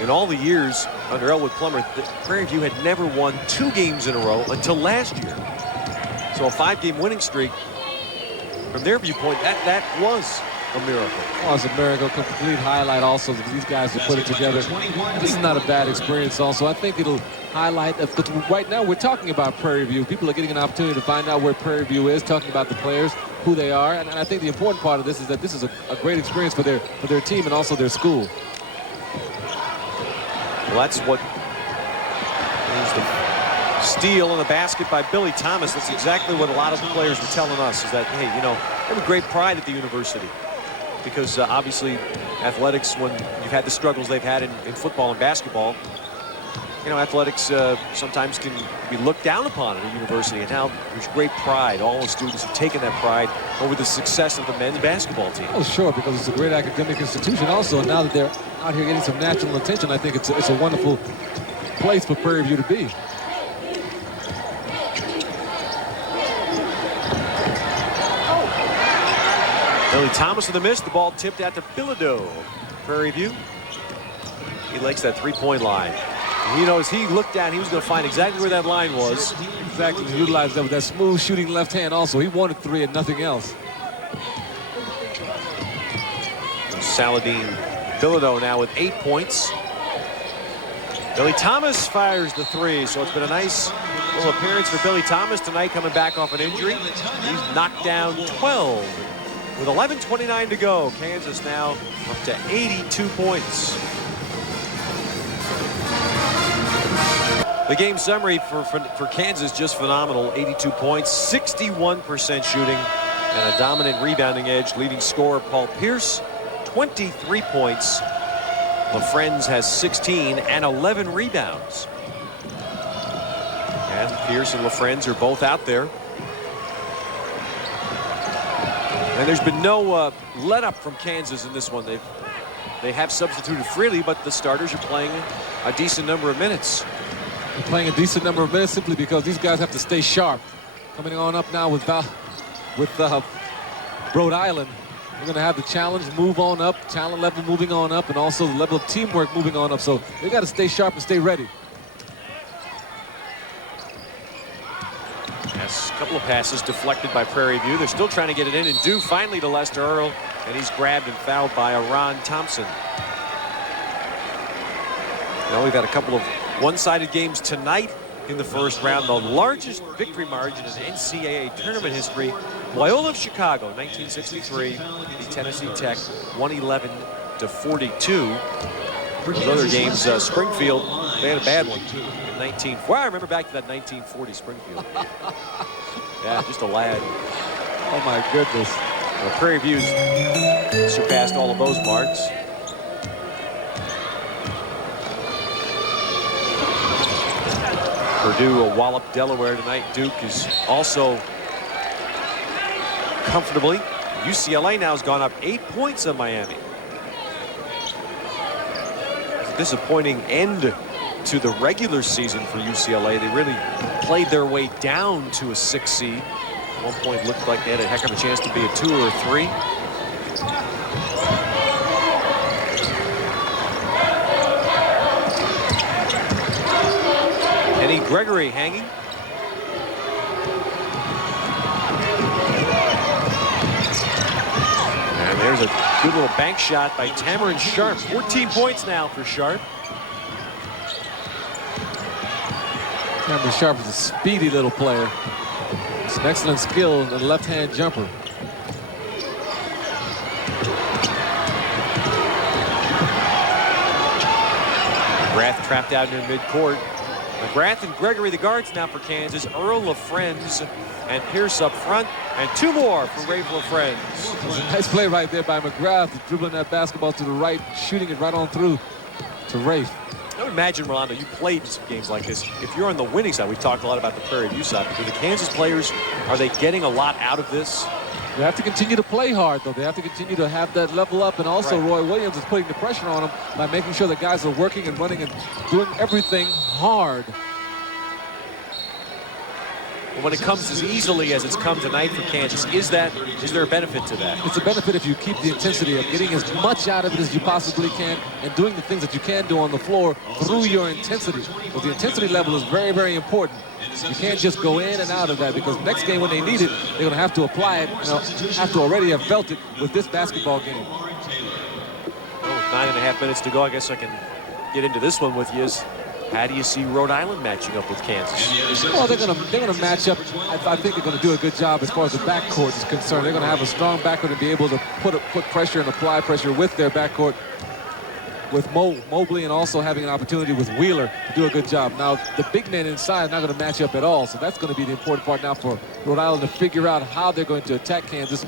In all the years under Elwood Plummer, Prairie View had never won 2 games in a row until last year. So a 5-game winning streak, from their viewpoint, that was a miracle. Oh, it's a miracle. Complete highlight also that these guys have put it together. This is not a bad experience also. I think it'll highlight, but right now we're talking about Prairie View. People are getting an opportunity to find out where Prairie View is, talking about the players, who they are, and I think the important part of this is that this is a great experience for their team and also their school. Well, that's what is the steal in the basket by Billy Thomas. That's exactly what a lot of the players were telling us, is that, hey, you know, they have a great pride at the university. Because obviously athletics, when you've had the struggles they've had in football and basketball, you know, athletics sometimes can be looked down upon at a university. And now there's great pride. All the students have taken that pride over the success of the men's basketball team. Oh, sure, because it's a great academic institution also. And now that they're out here getting some national attention, I think it's a wonderful place for Prairie View to be. Billy Thomas with a miss. The ball tipped out to Bilodeau. Prairie View. He likes that 3-point line. You know, as he looked down, he was going to find exactly where that line was. Exactly. He utilized that with that smooth shooting left hand also. He wanted 3 and nothing else. Saladin Bilodeau now with 8 points. Billy Thomas fires the 3, so it's been a nice little appearance for Billy Thomas tonight, coming back off an injury. He's knocked down 12 with 11:29 to go. Kansas now up to 82 points. The game summary for Kansas, just phenomenal. 82 points, 61% shooting, and a dominant rebounding edge. Leading scorer Paul Pierce, 23 points. LaFrenz has 16 and 11 rebounds. And Pierce and LaFrenz are both out there. And there's been no let up from Kansas in this one. They have substituted freely, but the starters are playing a decent number of minutes. They're playing a decent number of minutes simply because these guys have to stay sharp. Coming on up now with Rhode Island They're going to have the challenge move on up, talent level moving on up, and also the level of teamwork moving on up. So they got to stay sharp and stay ready. Yes, a couple of passes deflected by Prairie View. They're still trying to get it in and due finally to Lester Earl, and he's grabbed and fouled by Ron Thompson. Now we've had a couple of one-sided games tonight in the first round. The largest victory margin in NCAA tournament history. Loyola of Chicago, 1963, beat Tennessee Tech 111-42. Those other games, Springfield, they had a bad one in 1940. Well, I remember back to that 1940 Springfield. Yeah, just a lad. Oh my goodness. Well, Prairie View's surpassed all of those marks. Purdue will wallop Delaware tonight. Duke is also comfortably. UCLA now has gone up 8 points on Miami. It's a disappointing end to the regular season for UCLA. They really played their way down to a 6 seed. At one point looked like they had a heck of a chance to be a 2 or a 3. Kenny Gregory hanging. And there's a good little bank shot by Tamarin Sharp. 14 points now for Sharp. Tamarin Sharp is a speedy little player. It's an excellent skill in the left-hand jumper. McGrath trapped out near midcourt. McGrath and Gregory the guards now for Kansas. Earl, LaFrenz, and Pierce up front. And 2 more for Rafe LaFrenz. Nice play right there by McGrath, dribbling that basketball to the right, shooting it right on through to Rafe. I would imagine, Rolando, you played in some games like this. If you're on the winning side, we talked a lot about the Prairie View side, but do the Kansas players, are they getting a lot out of this? They have to continue to play hard, though. They have to continue to have that level up, and also Right. Roy Williams is putting the pressure on them by making sure the guys are working and running and doing everything hard. When it comes as easily as it's come tonight for Kansas, is there a benefit to that? It's a benefit if you keep the intensity of getting as much out of it as you possibly can and doing the things that you can do on the floor through your intensity. But the intensity level is very, very important. You can't just go in and out of that, because next game when they need it, they're going to have to apply it, after already have felt it with this basketball game. Well, with 9.5 minutes to go, I guess I can get into this one with you. How do you see Rhode Island matching up with Kansas? Well, they're gonna match up. I think they're gonna do a good job as far as the backcourt is concerned. They're gonna have a strong backcourt and be able to put pressure and apply pressure with their backcourt, with Mobley, and also having an opportunity with Wheeler to do a good job. Now, the big men inside are not gonna match up at all, so that's gonna be the important part now for Rhode Island to figure out how they're going to attack Kansas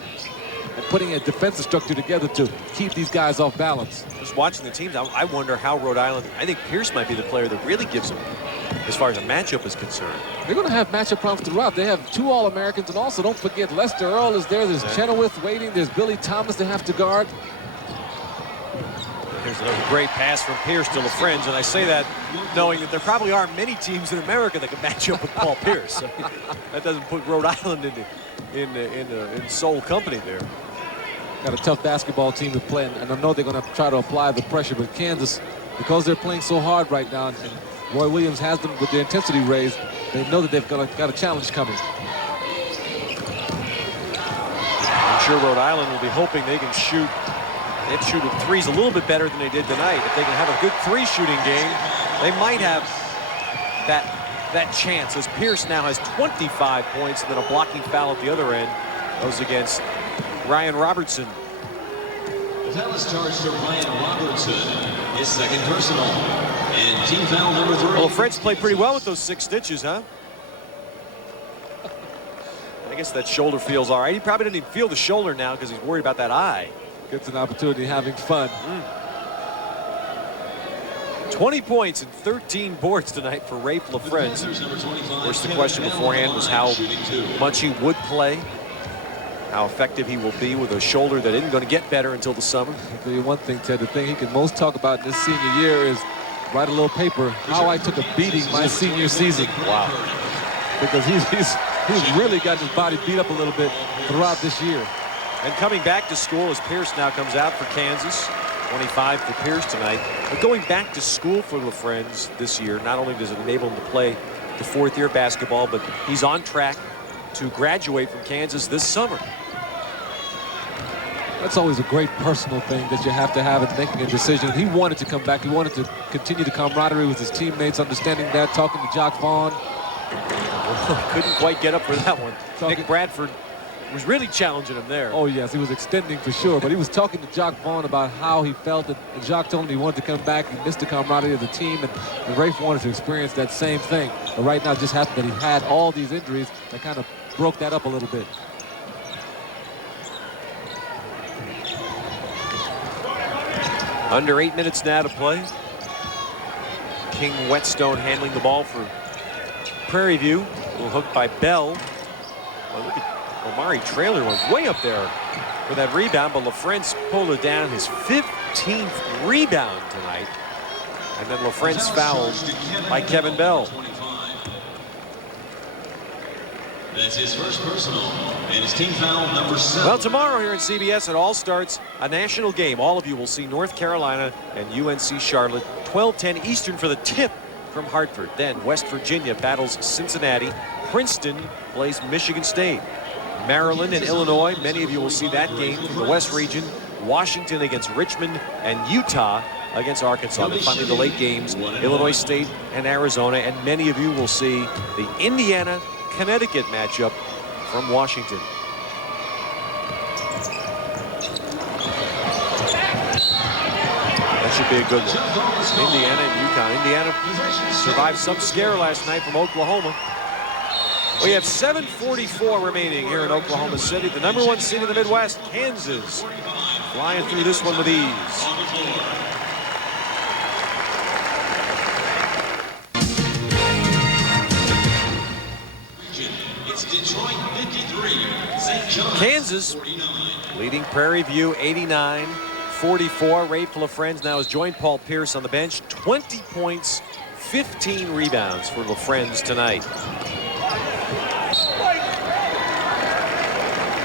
and putting a defensive structure together to keep these guys off balance. Just watching the teams, I wonder how Rhode Island, I think Pierce might be the player that really gives them, as far as a matchup is concerned. They're going to have matchup problems throughout. They have 2 All-Americans, and also don't forget Lester Earl is there. There's Chenoweth waiting. There's Billy Thomas they have to guard. Here's another great pass from Pierce to LaFrenz, and I say that knowing that there probably aren't many teams in America that can match up with Paul Pierce. So that doesn't put Rhode Island in sole company there. Got a tough basketball team to play, and I know they're going to try to apply the pressure, but Kansas, because they're playing so hard right now, and Roy Williams has them with their intensity raised, they know that they've got a challenge coming. I'm sure Rhode Island will be hoping they can shoot. They have to shoot with threes a little bit better than they did tonight. If they can have a good 3-shooting game, they might have that chance, as Pierce now has 25 points and then a blocking foul at the other end. Goes against Ryan Robertson. The foul is charged to Ryan Robertson, his 2nd personal, and team foul number 3. Well, French played pretty well with those 6 stitches, huh? I guess that shoulder feels all right. He probably didn't even feel the shoulder now because he's worried about that eye. Gets an opportunity having fun. 20 points and 13 boards tonight for Rafe LaFrenz. Of course, the question beforehand was how much he would play, how effective he will be with a shoulder that isn't going to get better until the summer. I'll tell you one thing, Ted, the thing he can most talk about in this senior year is write a little paper, how I took a beating my senior season. Wow. Because he's really got his body beat up a little bit throughout this year. And coming back to school as Pierce now comes out for Kansas. 25 for Pierce tonight. But going back to school for LaFrentz this year, not only does it enable him to play the 4th year basketball, but he's on track to graduate from Kansas this summer. That's always a great personal thing that you have to have in making a decision. He wanted to come back. He wanted to continue the camaraderie with his teammates, understanding that, talking to Jock Vaughn. Couldn't quite get up for that one. Nick Bradford was really challenging him there. Oh, yes, he was extending for sure. But he was talking to Jock Vaughn about how he felt. And Jock told him he wanted to come back. He missed the camaraderie of the team. And Rafe wanted to experience that same thing. But right now it just happened that he had all these injuries that kind of broke that up a little bit. Under 8 minutes now to play. King Whetstone handling the ball for Prairie View. A little hook by Bell. Well, look at Omari Traylor was way up there for that rebound, but LaFrentz pulled it down, his 15th rebound tonight. And then LaFrentz fouled by Kevin Bell. That's his first personal, and his team foul number 7. Well, tomorrow here in CBS, it all starts a national game. All of you will see North Carolina and UNC Charlotte, 12:10 Eastern for the tip from Hartford. Then West Virginia battles Cincinnati. Princeton plays Michigan State. Maryland and Illinois, many of you will see that game from the West region. Washington against Richmond, and Utah against Arkansas. Then finally the late games, Illinois State and Arizona, and many of you will see the Indiana-Connecticut matchup from Washington. That should be a good one. Indiana and UConn. Indiana survived some scare last night from Oklahoma. We have 7:44 remaining here in Oklahoma City. The number 1 seed in the Midwest, Kansas, flying through this one with ease. It's Detroit 53, St. John's Kansas 49. leading Prairie View 89-44. Rafe LaFrentz now has joined Paul Pierce on the bench. 20 points, 15 rebounds for LaFrentz tonight.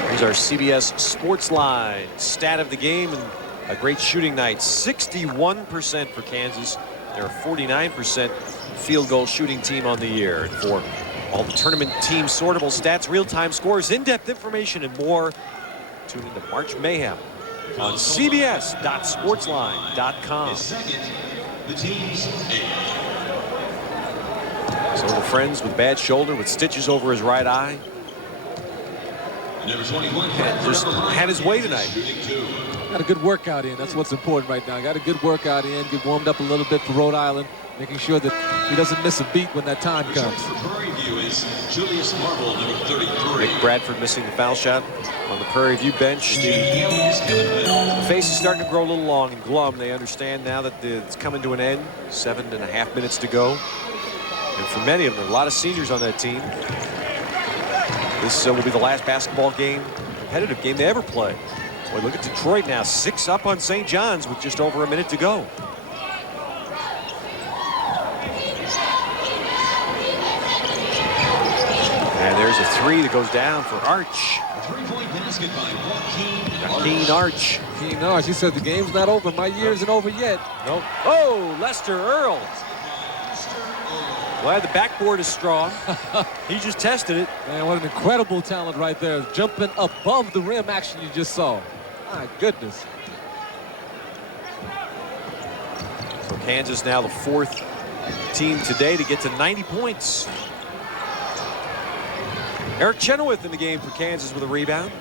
Here's our CBS Sports Line stat of the game, and a great shooting night. 61% for Kansas. They're a 49% field goal shooting team on the year. And for all the tournament team sortable stats, real-time scores, in-depth information, and more, tune into March Mayhem on CBS.sportsline.com. Second, the team's 8. So LaFrentz with bad shoulder, with stitches over his right eye. Number 21, Just had his way tonight. Got a good workout in. That's what's important right now. Got a good workout in. Get warmed up a little bit for Rhode Island, making sure that he doesn't miss a beat when that time comes. Prairie View is Julius Marble, number 33. Nick Bradford missing the foul shot on the Prairie View bench. The face is starting to grow a little long and glum. They understand now that it's coming to an end. 7.5 minutes to go. And for many of them, a lot of seniors on that team, this will be the last basketball game, competitive game they ever play. Boy, look at Detroit now, 6 up on St. John's with just over a minute to go. And there's a 3 that goes down for Arch. A 3-point basket by Joaquin Arch. Joaquin Arch, he said the game's not over. My year isn't over yet. Nope. Oh, Lester Earl. Glad the backboard is strong. He just tested it. Man, what an incredible talent right there. Jumping above the rim action you just saw. My goodness. So Kansas now the 4th team today to get to 90 points. Eric Chenoweth in the game for Kansas with a rebound.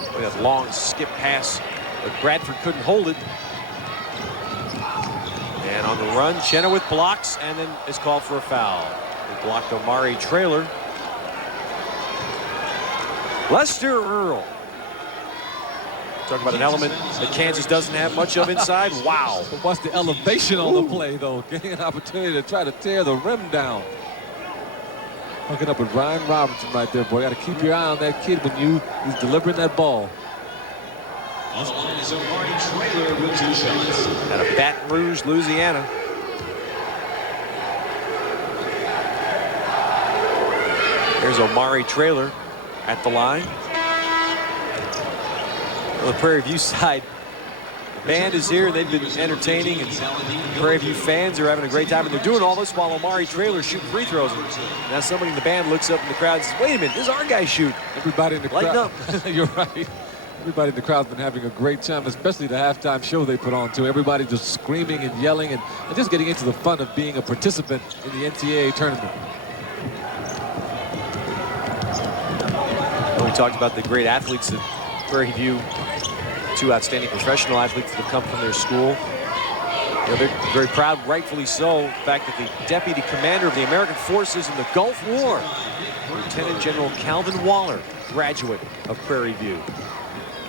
Look at that long skip pass, but Bradford couldn't hold it. And on the run, Chenoweth blocks and then is called for a foul. He blocked Omari Traylor. Lester Earl. Talk about an element that Kansas doesn't have much of inside. Wow. But watch the elevation on the play, though. Getting an opportunity to try to tear the rim down. Hooking up with Ryan Robinson right there, boy. Got to keep your eye on that kid when he's delivering that ball. On the line is Omari Traylor with 2 shots. Out of Baton Rouge, Louisiana. There's Omari Traylor at the line. On the Prairie View side, the band is here. They've been entertaining, and Prairie View fans are having a great time. And they're doing all this while Omari Traylor's shooting free throws. And now somebody in the band looks up in the crowd and says, wait a minute, this is our guy shooting. Everybody in the crowd. Lighten up. You're right. Everybody in the crowd's been having a great time, especially the halftime show they put on, too. Everybody just screaming and yelling and just getting into the fun of being a participant in the NCAA tournament. Well, we talked about the great athletes at Prairie View, 2 outstanding professional athletes that have come from their school. You know, they're very proud, rightfully so, the fact that the deputy commander of the American forces in the Gulf War, Lieutenant General Calvin Waller, graduate of Prairie View.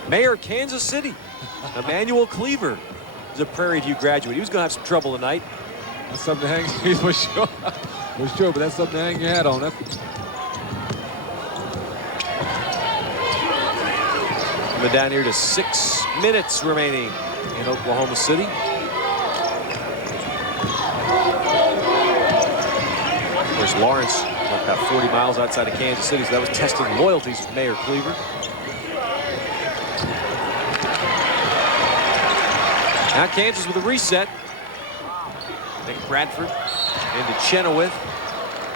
Mayor of Kansas City, Emmanuel Cleaver, is a Prairie View graduate. He was going to have some trouble tonight. That's something to hang for sure. For sure, but that's something to hang your hat on. Coming down here to 6 minutes remaining in Oklahoma City. Of course, Lawrence, about 40 miles outside of Kansas City, so that was testing loyalties with Mayor Cleaver. Now Kansas with a reset. Nick Bradford into Chenoweth.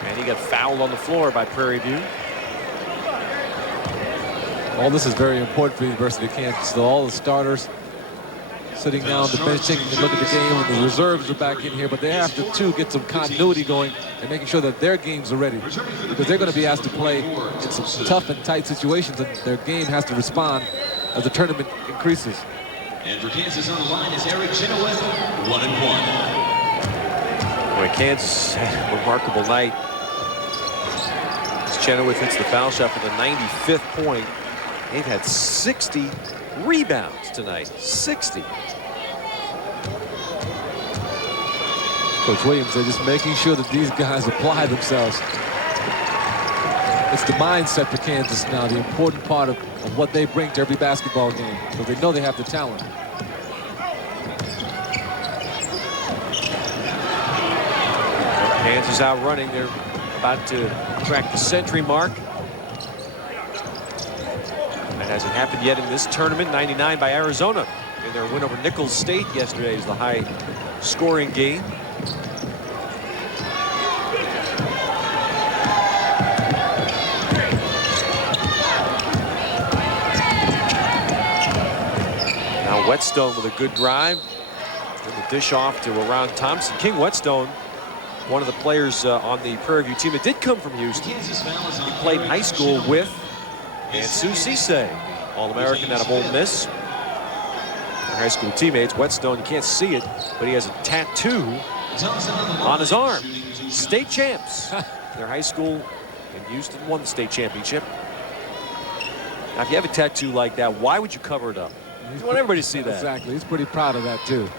And he got fouled on the floor by Prairie View. All this is very important for the University of Kansas. So all the starters sitting down on the bench, taking a look at the game, and the reserves are back in here. But they have to, too, get some continuity going and making sure that their games are ready. Because they're going to be asked to play in some tough and tight situations, and their game has to respond as the tournament increases. And for Kansas on the line is Eric Chenoweth, 1-1. Boy, Kansas had a remarkable night. As Chenoweth hits the foul shot for the 95th point. They've had 60 rebounds tonight. 60. Coach Williams, they're just making sure that these guys apply themselves. It's the mindset for Kansas now, the important part of what they bring to every basketball game, because they know they have the talent. Kansas out running. They're about to crack the century mark. That hasn't happened yet in this tournament. 99 by Arizona in their win over Nicholls State yesterday is the high scoring game. Now Whetstone with a good drive. And the dish off to Aron Thompson. King Whetstone, one of the players on the Prairie View team that did come from Houston. He played high school with Sue Cisse, All-American out of Ole Miss. Their high school teammates. Whetstone, you can't see it, but he has a tattoo on his arm. State champs. Their high school in Houston won the state championship. Now, if you have a tattoo like that, why would you cover it up? You want everybody to see that. Exactly. He's pretty proud of that, too.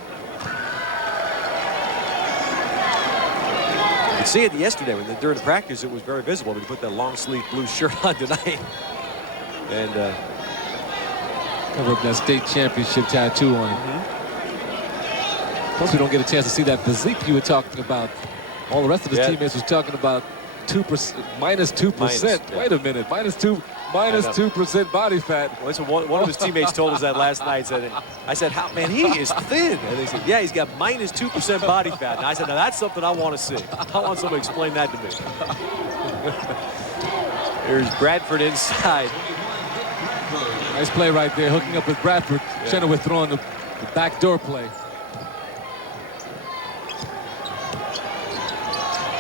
You could see it yesterday during the practice. It was very visible. He put that long sleeve blue shirt on tonight. And cover up that state championship tattoo on it. Plus, we don't get a chance to see that physique you were talking about. All the rest of his teammates was talking about minus 2%. Yeah. Wait a minute, minus 2% body fat. Well, one of his teammates told us that last night. I said, "How man, he is thin." And they said, "Yeah, he's got minus 2% body fat." And I said, "Now that's something I want to see. I want somebody to explain that to me." Here's Bradford inside. Nice play right there, hooking up with Bradford. Yeah. Chenoweth throwing the backdoor play.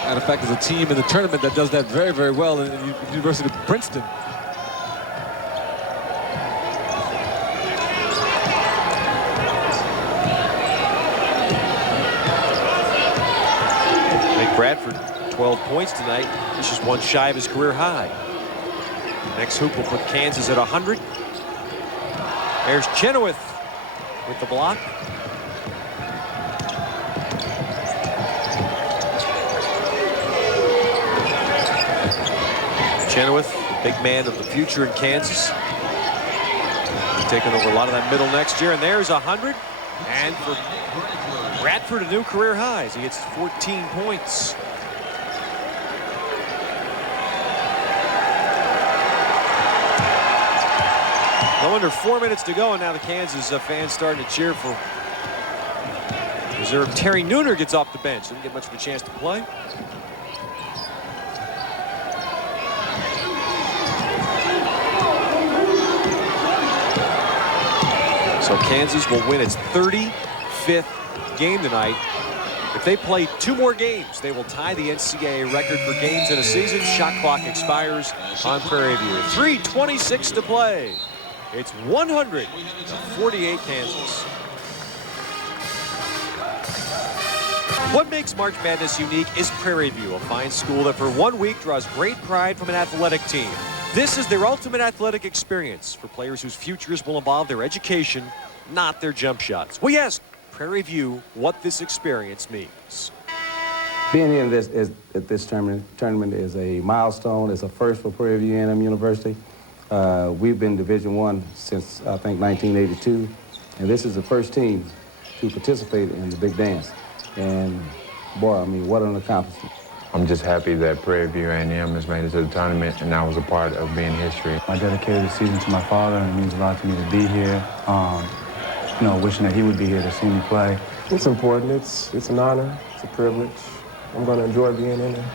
Matter of fact, there's a team in the tournament that does that very, very well in the University of Princeton. Nick Bradford, 12 points tonight. He's just one shy of his career high. Next hoop will put Kansas at 100. There's Chenoweth with the block. Chenoweth, the big man of the future in Kansas. Taking over a lot of that middle next year. And there's 100. And for Bradford, a new career high as he gets 14 points. Well, under 4 minutes to go, and now the Kansas fans starting to cheer for reserve. Terry Nooner gets off the bench. Didn't get much of a chance to play. So Kansas will win its 35th game tonight. If they play 2 more games, they will tie the NCAA record for games in a season. Shot clock expires on Prairie View. 3:26 to play. It's 100-48 Kansas. What makes March Madness unique is Prairie View, a fine school that for 1 week draws great pride from an athletic team. This is their ultimate athletic experience for players whose futures will involve their education, not their jump shots. We asked Prairie View what this experience means. Being here at this tournament is a milestone. It's a first for Prairie View A&M University. We've been Division I since, I think, 1982, and this is the first team to participate in the big dance. And, boy, I mean, what an accomplishment. I'm just happy that Prairie View A&M has made it to the tournament, and I was a part of being history. I dedicated the season to my father, and it means a lot to me to be here. You know, wishing that he would be here to see me play. It's important. It's an honor. It's a privilege. I'm going to enjoy being in there.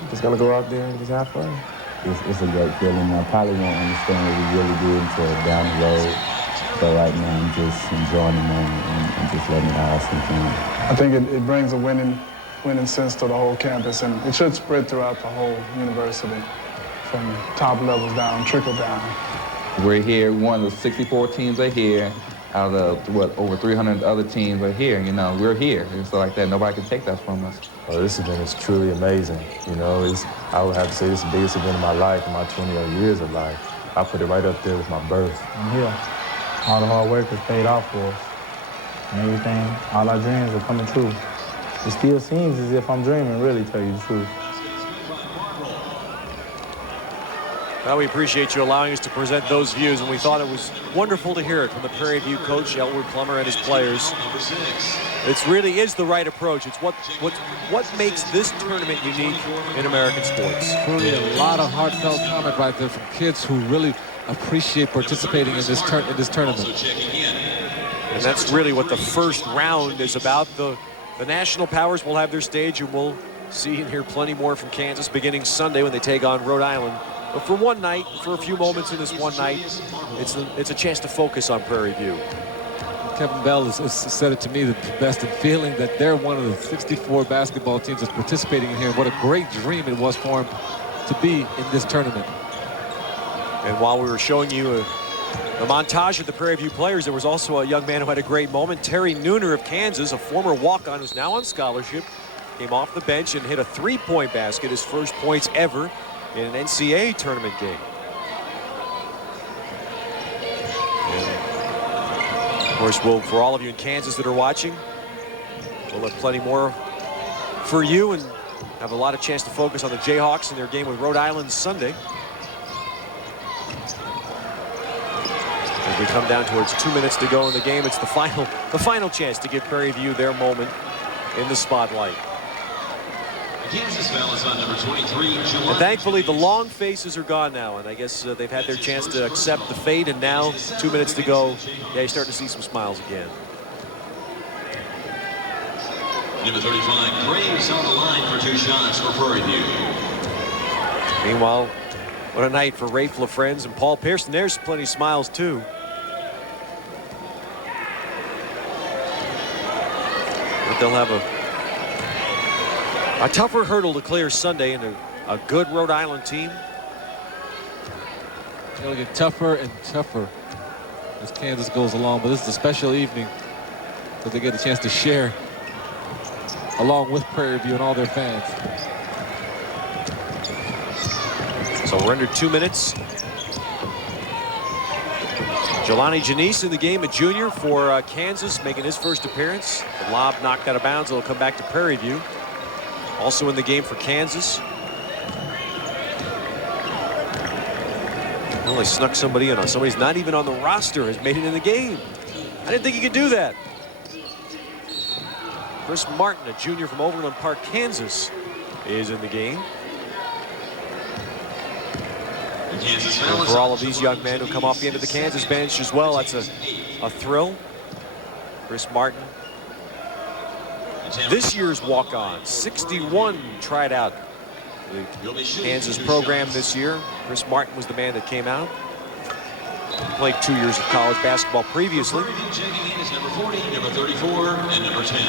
I'm just going to go out there and just have fun. It's a great feeling. I probably won't understand what we really do until down the road. But right now, I'm just enjoying the moment and just letting it all sink in. I think it brings a winning sense to the whole campus, and it should spread throughout the whole university, from top levels down, trickle down. We're here. One of the 64 teams are here. Out of over 300 other teams are here. You know, we're here. And so like that, nobody can take that from us. Oh, this event is truly amazing. You know, I would have to say this is the biggest event of my life, in my 20 years of life. I put it right up there with my birth. I'm here. All the hard work has paid off for us. And everything, all our dreams are coming true. It still seems as if I'm dreaming, really, tell you the truth. Well, we appreciate you allowing us to present those views, and we thought it was wonderful to hear it from the Prairie View coach, Elwood Plummer, and his players. It really is the right approach. It's what makes this tournament unique in American sports. Truly a lot of heartfelt comment right there from kids who really appreciate participating in this tournament. And that's really what the first round is about. The national powers will have their stage, and we'll see and hear plenty more from Kansas beginning Sunday when they take on Rhode Island. But for one night, for a few moments in this one night, it's a chance to focus on Prairie View. Kevin Bell has said it to me the best in feeling that they're one of the 64 basketball teams that's participating in here. What a great dream it was for him to be in this tournament. And while we were showing you the montage of the Prairie View players, there was also a young man who had a great moment. Terry Nooner of Kansas, a former walk-on who's now on scholarship, came off the bench and hit a three-point basket, his first points ever in an NCAA tournament game. And of course, for all of you in Kansas that are watching, we'll have plenty more for you and have a lot of chance to focus on the Jayhawks in their game with Rhode Island Sunday. As we come down towards 2 minutes to go in the game, it's the final chance to give Prairie View their moment in the spotlight. Kansas foul is on number 23, And thankfully, the long faces are gone now, and I guess they've had their chance to accept the fate, and now 2 minutes to go, yeah, you start to see some smiles again. Number 35, Graves on the line for 2 shots for Prairie View. Meanwhile, what a night for Rafe LaFrentz and Paul Pearson. There's plenty of smiles, too. But they'll have a tougher hurdle to clear Sunday, and a good Rhode Island team. It'll get tougher and tougher as Kansas goes along, but this is a special evening that they get a chance to share along with Prairie View and all their fans. So we're under 2 minutes. Jelani Janice in the game, a junior for Kansas, making his first appearance. The lob knocked out of bounds. It'll come back to Prairie View. Also in the game for Kansas. Well, they snuck somebody in on somebody's not even on the roster, has made it in the game. I didn't think he could do that. Chris Martin, a junior from Overland Park, Kansas, is in the game. And for all of these young men who come off the end of the Kansas bench as well, that's a thrill. Chris Martin, this year's walk-on, 61 tried out the Kansas program this year. Chris Martin was the man that came out. Played 2 years of college basketball previously. Checking in is number 40, number 34, and number 10.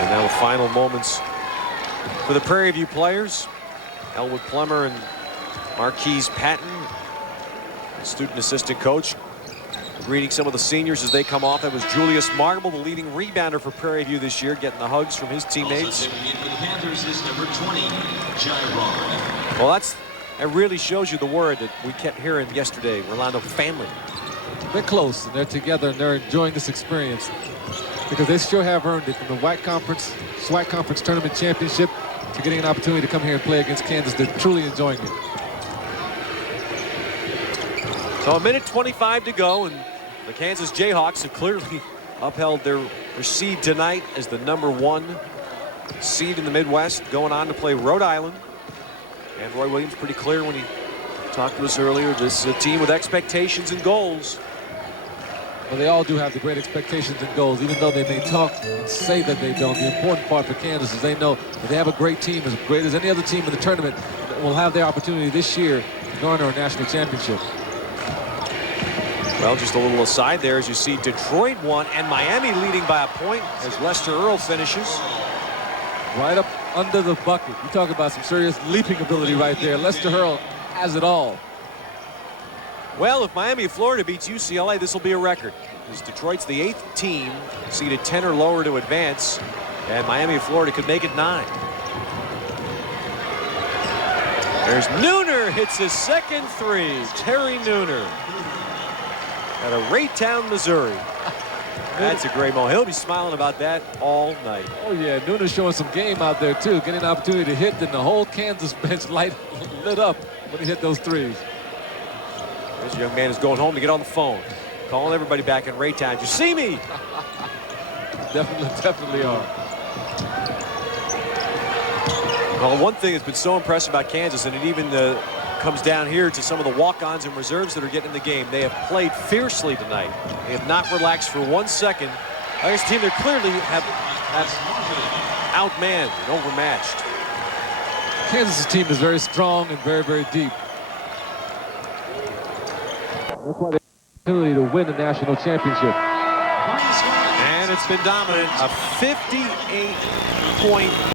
And now the final moments for the Prairie View players. Elwood Plummer and Marquise Patton, student assistant coach, greeting some of the seniors as they come off. That was Julius Marble, the leading rebounder for Prairie View this year, getting the hugs from his teammates. Also checking in for the Panthers is number 20, Jayhawk. Well, that really shows you the word that we kept hearing yesterday. Rolando family. They're close and they're together and they're enjoying this experience because they sure have earned it. From the SWAC Conference Tournament Championship to getting an opportunity to come here and play against Kansas, they're truly enjoying it. So 1:25 to go, and the Kansas Jayhawks have clearly upheld their seed tonight as the #1 seed in the Midwest, going on to play Rhode Island. And Roy Williams pretty clear when he talked to us earlier, this is a team with expectations and goals. Well, they all do have the great expectations and goals, even though they may talk and say that they don't. The important part for Kansas is they know that they have a great team, as great as any other team in the tournament, that will have their opportunity this year to garner a national championship. Well, just a little aside there, as you see Detroit won and Miami leading by a point as Lester Earl finishes. Right up under the bucket. You talk about some serious leaping ability right there. Lester Earl has it all. Well, if Miami of Florida beats UCLA, this will be a record. Because Detroit's the 8th team, seeded 10 or lower to advance, and Miami of Florida could make it 9. There's Nooner, hits his second three. Terry Nooner out of Raytown, Missouri. That's a great moment. He'll be smiling about that all night. Oh, yeah, Nooner's showing some game out there, too. Getting an opportunity to hit, then the whole Kansas bench lit up when he hit those threes. This young man is going home to get on the phone, calling everybody back in Raytown. Did you see me? Definitely are. Well, one thing that's been so impressive about Kansas, and it even comes down here to some of the walk-ons and reserves that are getting in the game. They have played fiercely tonight. They have not relaxed for 1 second. Against a team that clearly have outmanned and overmatched. Kansas' team is very strong and very, very deep. That's why they have the opportunity to win the national championship. And it's been dominant. A 58-point